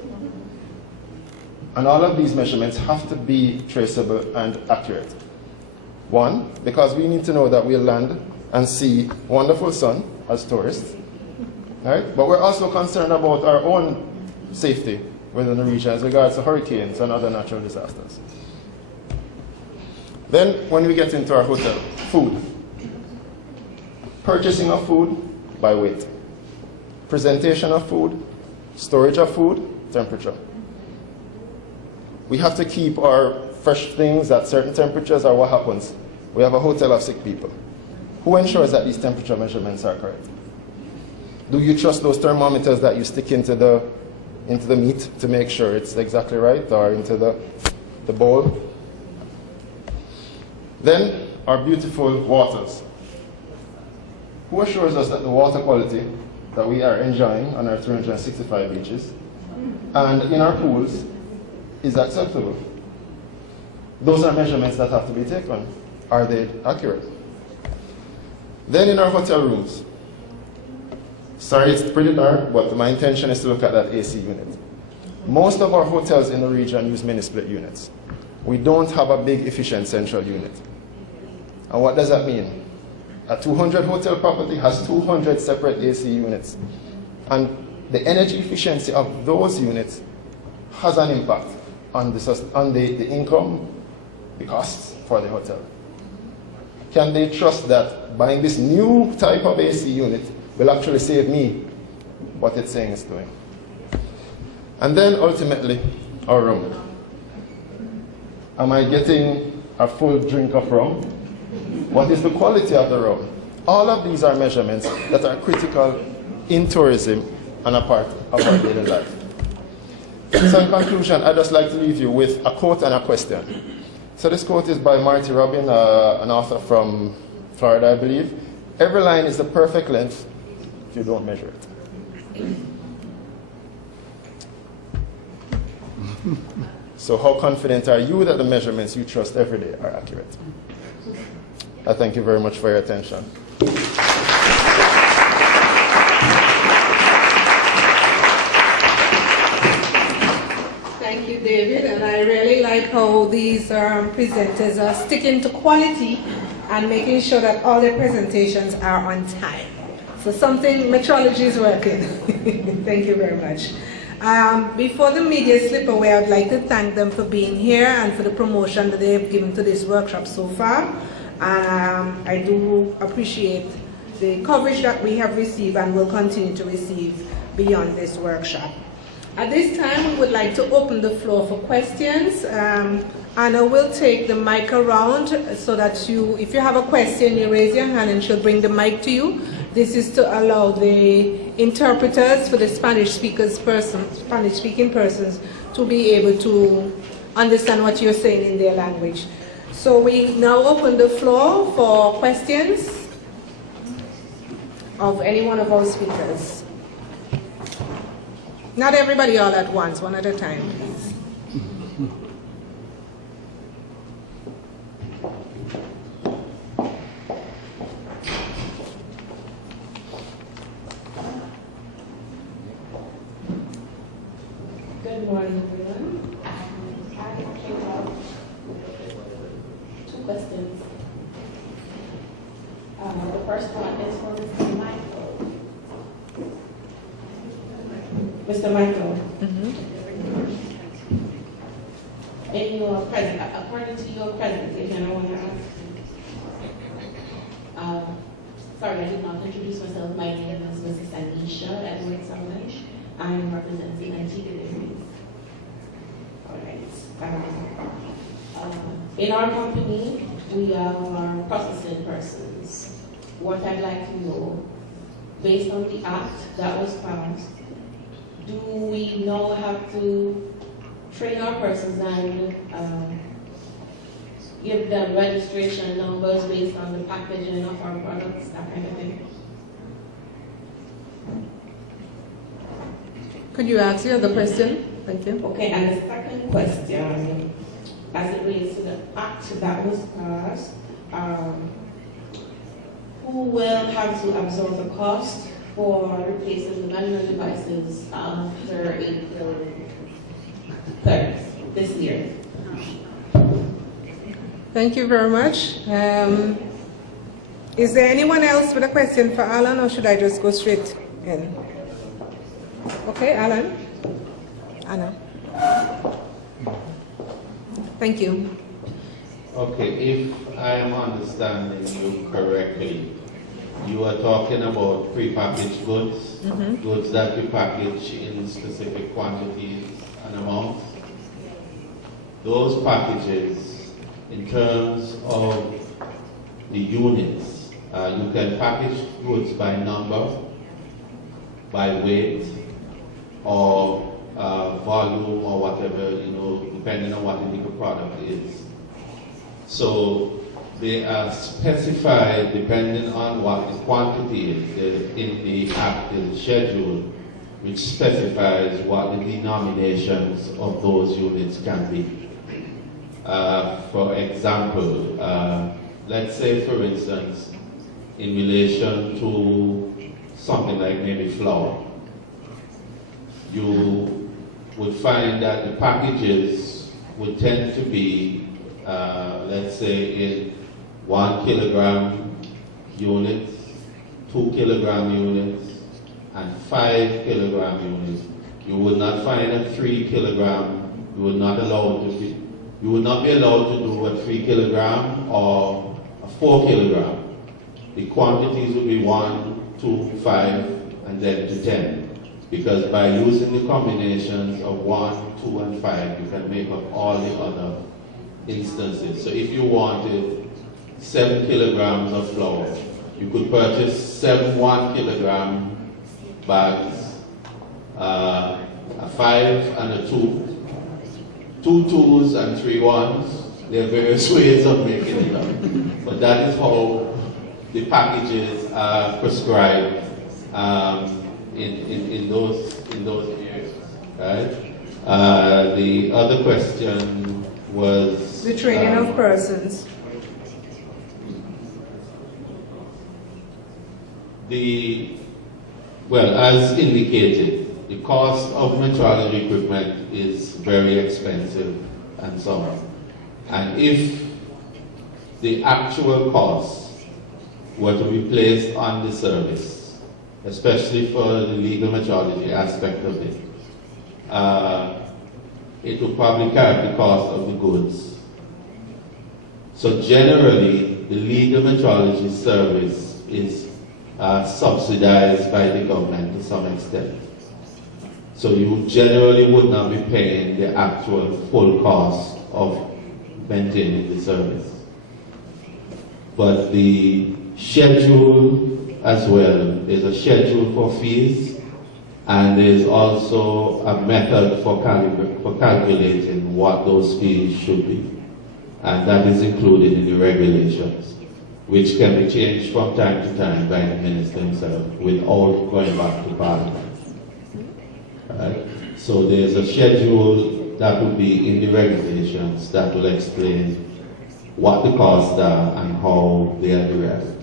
And all of these measurements have to be traceable and accurate. One, because we need to know that we'll land and see wonderful sun as tourists, right? But we're also concerned about our own safety within the region as regards to hurricanes and other natural disasters. Then, when we get into our hotel, food. Purchasing of food by weight. Presentation of food, storage of food, temperature. We have to keep our fresh things at certain temperatures, or what happens? We have a hotel of sick people. Who ensures that these temperature measurements are correct? Do you trust those thermometers that you stick into the meat to make sure it's exactly right, or into the bowl? Then, our beautiful waters. Who assures us that the water quality that we are enjoying on our 365 beaches and in our pools is acceptable? Those are measurements that have to be taken. Are they accurate? Then in our hotel rooms. Sorry, it's pretty dark, but my intention is to look at that AC unit. Most of our hotels in the region use mini-split units. We don't have a big efficient central unit. And what does that mean? A 200 hotel property has 200 separate AC units. And the energy efficiency of those units has an impact on the income, the costs for the hotel. Can they trust that buying this new type of AC unit will actually save me what it's saying it's doing? And then ultimately, our rum. Am I getting a full drink of rum? What is the quality of the rum? All of these are measurements that are critical in tourism and a part of our daily life. So in conclusion, I'd just like to leave you with a quote and a question. So this quote is by Marty Robbin, an author from Florida, I believe. Every line is the perfect length if you don't measure it. So how confident are you that the measurements you trust every day are accurate? I thank you very much for your attention. Thank you, David, and I really like how these presenters are sticking to quality and making sure that all their presentations are on time. So something metrology is working. Thank you very much. Before the media slip away, I'd like to thank them for being here and for the promotion that they've given to this workshop so far. I do appreciate the coverage that we have received and will continue to receive beyond this workshop. At this time, we would like to open the floor for questions. Anna will take the mic around so that if you have a question, you raise your hand and she'll bring the mic to you. This is to allow the interpreters for the Spanish-speaking persons to be able to understand what you're saying in their language. So we now open the floor for questions of any one of our speakers. Not everybody all at once, one at a time, please. Good morning, everyone. I actually have 2 questions. The first one is for Mr. Michael. Mr. Michael, in your according to your presentation, I want to ask. Sorry, I did not introduce myself. My name is Mrs. Anisha Edward Sumner. I am representing IT Deliveries. All right. In our company, we are processing persons. What I'd like to know, based on the act that was passed, do we now have to train our persons and give them registration numbers based on the packaging of our products, that kind of thing? Could you ask the other question? Thank you. Okay, and the second question, as it relates to the act that was passed, who will have to absorb the cost for replacing the measuring devices after April 3rd this year? Thank you very much. Is there anyone else with a question for Alan, or should I just go straight in? Okay, Alan. Anna. Thank you. Okay, if I am understanding you correctly, you are talking about prepackaged goods, goods that you package in specific quantities and amounts. Those packages, in terms of the units, you can package goods by number, by weight, or volume, or whatever, depending on what the legal product is. So they are specified depending on what the quantity is in the active schedule, which specifies what the denominations of those units can be. For example, let's say, for instance, in relation to something like maybe flour, you would find that the packages would tend to be, let's say, in 1 kilogram units, 2 kilogram units, and 5 kilogram units. You would not find a 3 kilogram. You would not be allowed to do a 3 kilogram or a 4 kilogram. The quantities would be 1, 2, 5, and then to 10. Because by using the combinations of 1, 2, and 5, you can make up all the other instances. So if you wanted 7 kilograms of flour, you could purchase 7 1 kilogram bags, a 5 and a 2, 2 2s and 3 1s. There are various ways of making it up. But that is how the packages are prescribed in those areas, right? The other question was... The training of persons. Well, as indicated, the cost of metrology equipment is very expensive and so on. And if the actual costs were to be placed on the service, especially for the legal metrology aspect of it, it would probably carry the cost of the goods. So generally, the legal metrology service is subsidized by the government to some extent. So you generally would not be paying the actual full cost of maintaining the service. But the schedule as well is a schedule for fees, and there's also a method for calculating what those fees should be. And that is included in the regulations, which can be changed from time to time by the minister himself without going back to Parliament. Right? So there's a schedule that will be in the regulations that will explain what the costs are and how they are derived.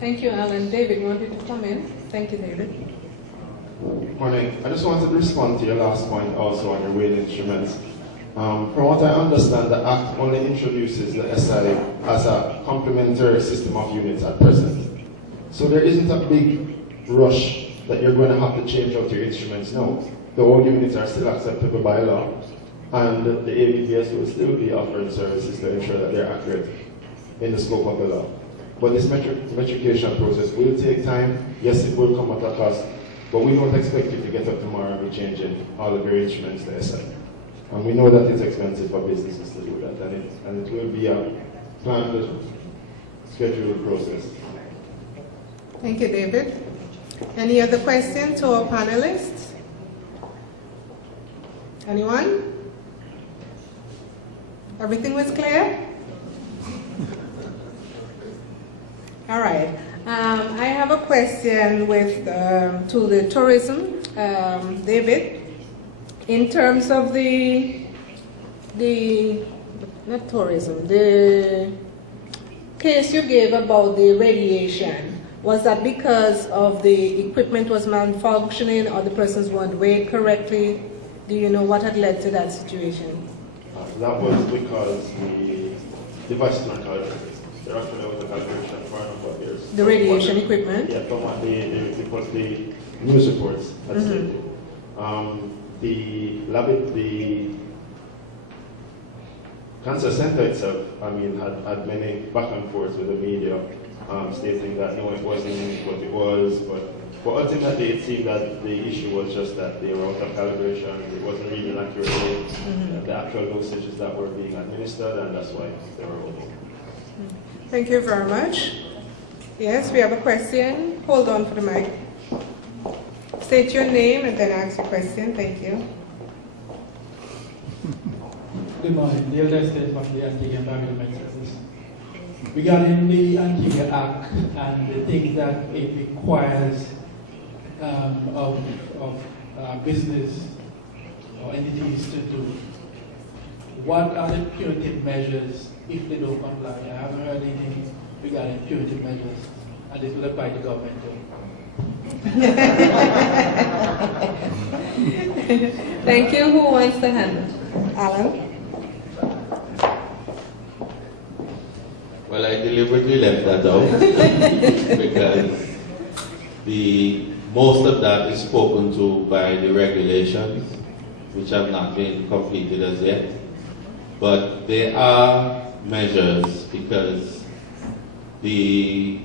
Thank you, Alan. David, you wanted to come in? Thank you, David. Morning. I just wanted to respond to your last point also on your weight instruments. From what I understand, the Act only introduces the SI as a complementary system of units at present. So there isn't a big rush that you're going to have to change out your instruments now. The old units are still acceptable by law, and the ABPS will still be offering services to ensure that they're accurate in the scope of the law. But this metrication process will take time. Yes, it will come at a cost, but we don't expect you to get up tomorrow and be changing all of your instruments to SI. And we know that it's expensive for businesses to do that, and it will be a planned, scheduled process. Thank you, David. Any other questions to our panelists? Anyone? Everything was clear? All right. I have a question with to the tourism, David. In terms of the not tourism, the case you gave about the radiation, was that because of the equipment was malfunctioning or the persons weren't weighed correctly? Do you know what had led to that situation? That was because the devices weren't calibrated. They're actually out of calibration for a number of years. The radiation equipment? Yeah, from what the news reports had stated. The cancer center itself, had many back and forth with the media, stating that no, it wasn't what it was, but ultimately it seemed that the issue was just that they were out of calibration, it wasn't reading accurately, the actual dosages that were being administered, and that's why they were over. Thank you very much. Yes, we have a question. Hold on for the mic. State your name and then ask your question. Thank you. Good morning. The elder state from the Antigua and Barbuda Services. Regarding the Antigua Act and the things that it requires of business or entities to do, what are the punitive measures if they don't comply? I haven't heard anything regarding punitive measures, and this will apply to government too. Thank you. Who wants the hand? Alan? Well, I deliberately left that out because most of that is spoken to by the regulations, which have not been completed as yet. But there are measures because the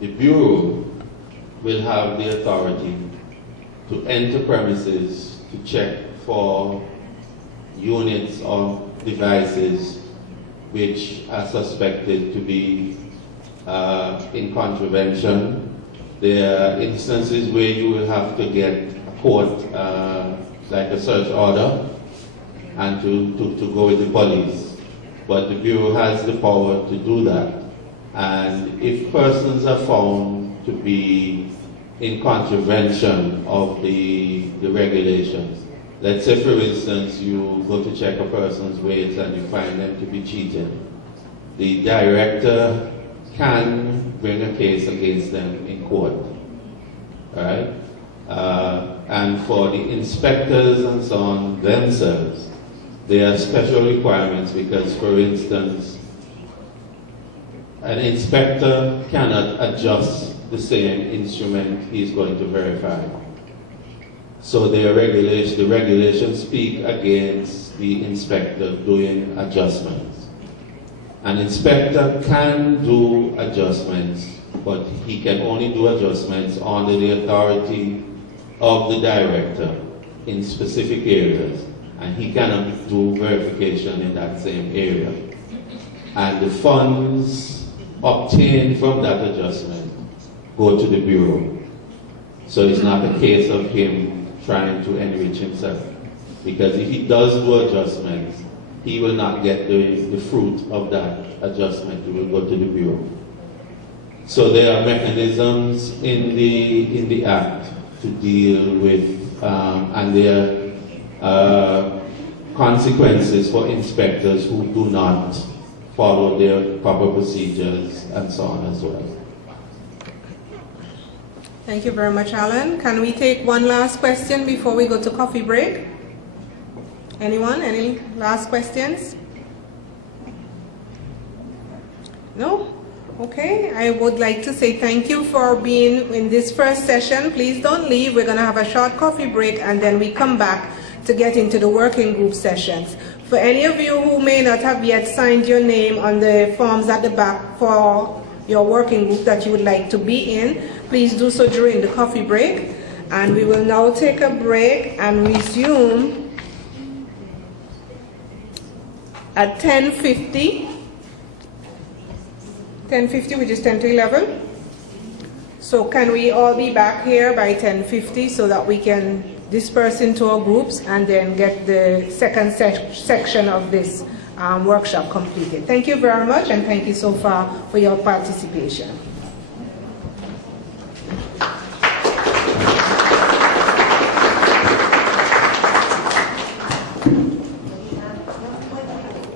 Bureau will have the authority to enter premises to check for units or devices which are suspected to be in contravention. There are instances where you will have to get a court, like a search order, and to go with the police. But the Bureau has the power to do that. And if persons are found to be in contravention of the regulations. Let's say, for instance, you go to check a person's weights and you find them to be cheating. The director can bring a case against them in court. All right? And for the inspectors and so on themselves, there are special requirements because, for instance, an inspector cannot adjust the same instrument he's going to verify. So the regulations speak against the inspector doing adjustments. An inspector can do adjustments, but he can only do adjustments under the authority of the director in specific areas, and he cannot do verification in that same area. And the funds obtained from that adjustment go to the Bureau. So it's not a case of him trying to enrich himself, because if he does do adjustments, he will not get the fruit of that adjustment. It will go to the Bureau. So there are mechanisms in the Act to deal with, and there are consequences for inspectors who do not follow their proper procedures and so on as well. Thank you very much, Alan. Can we take one last question before we go to coffee break? Anyone? Any last questions? No? Okay. I would like to say thank you for being in this first session. Please don't leave. We're going to have a short coffee break and then we come back to get into the working group sessions. For any of you who may not have yet signed your name on the forms at the back for your working group that you would like to be in, please do so during the coffee break. And we will now take a break and resume at 10:50. 10:50, which is 10 to 11. So can we all be back here by 10:50 so that we can disperse into our groups and then get the second section of this workshop completed. Thank you very much, and thank you so far for your participation.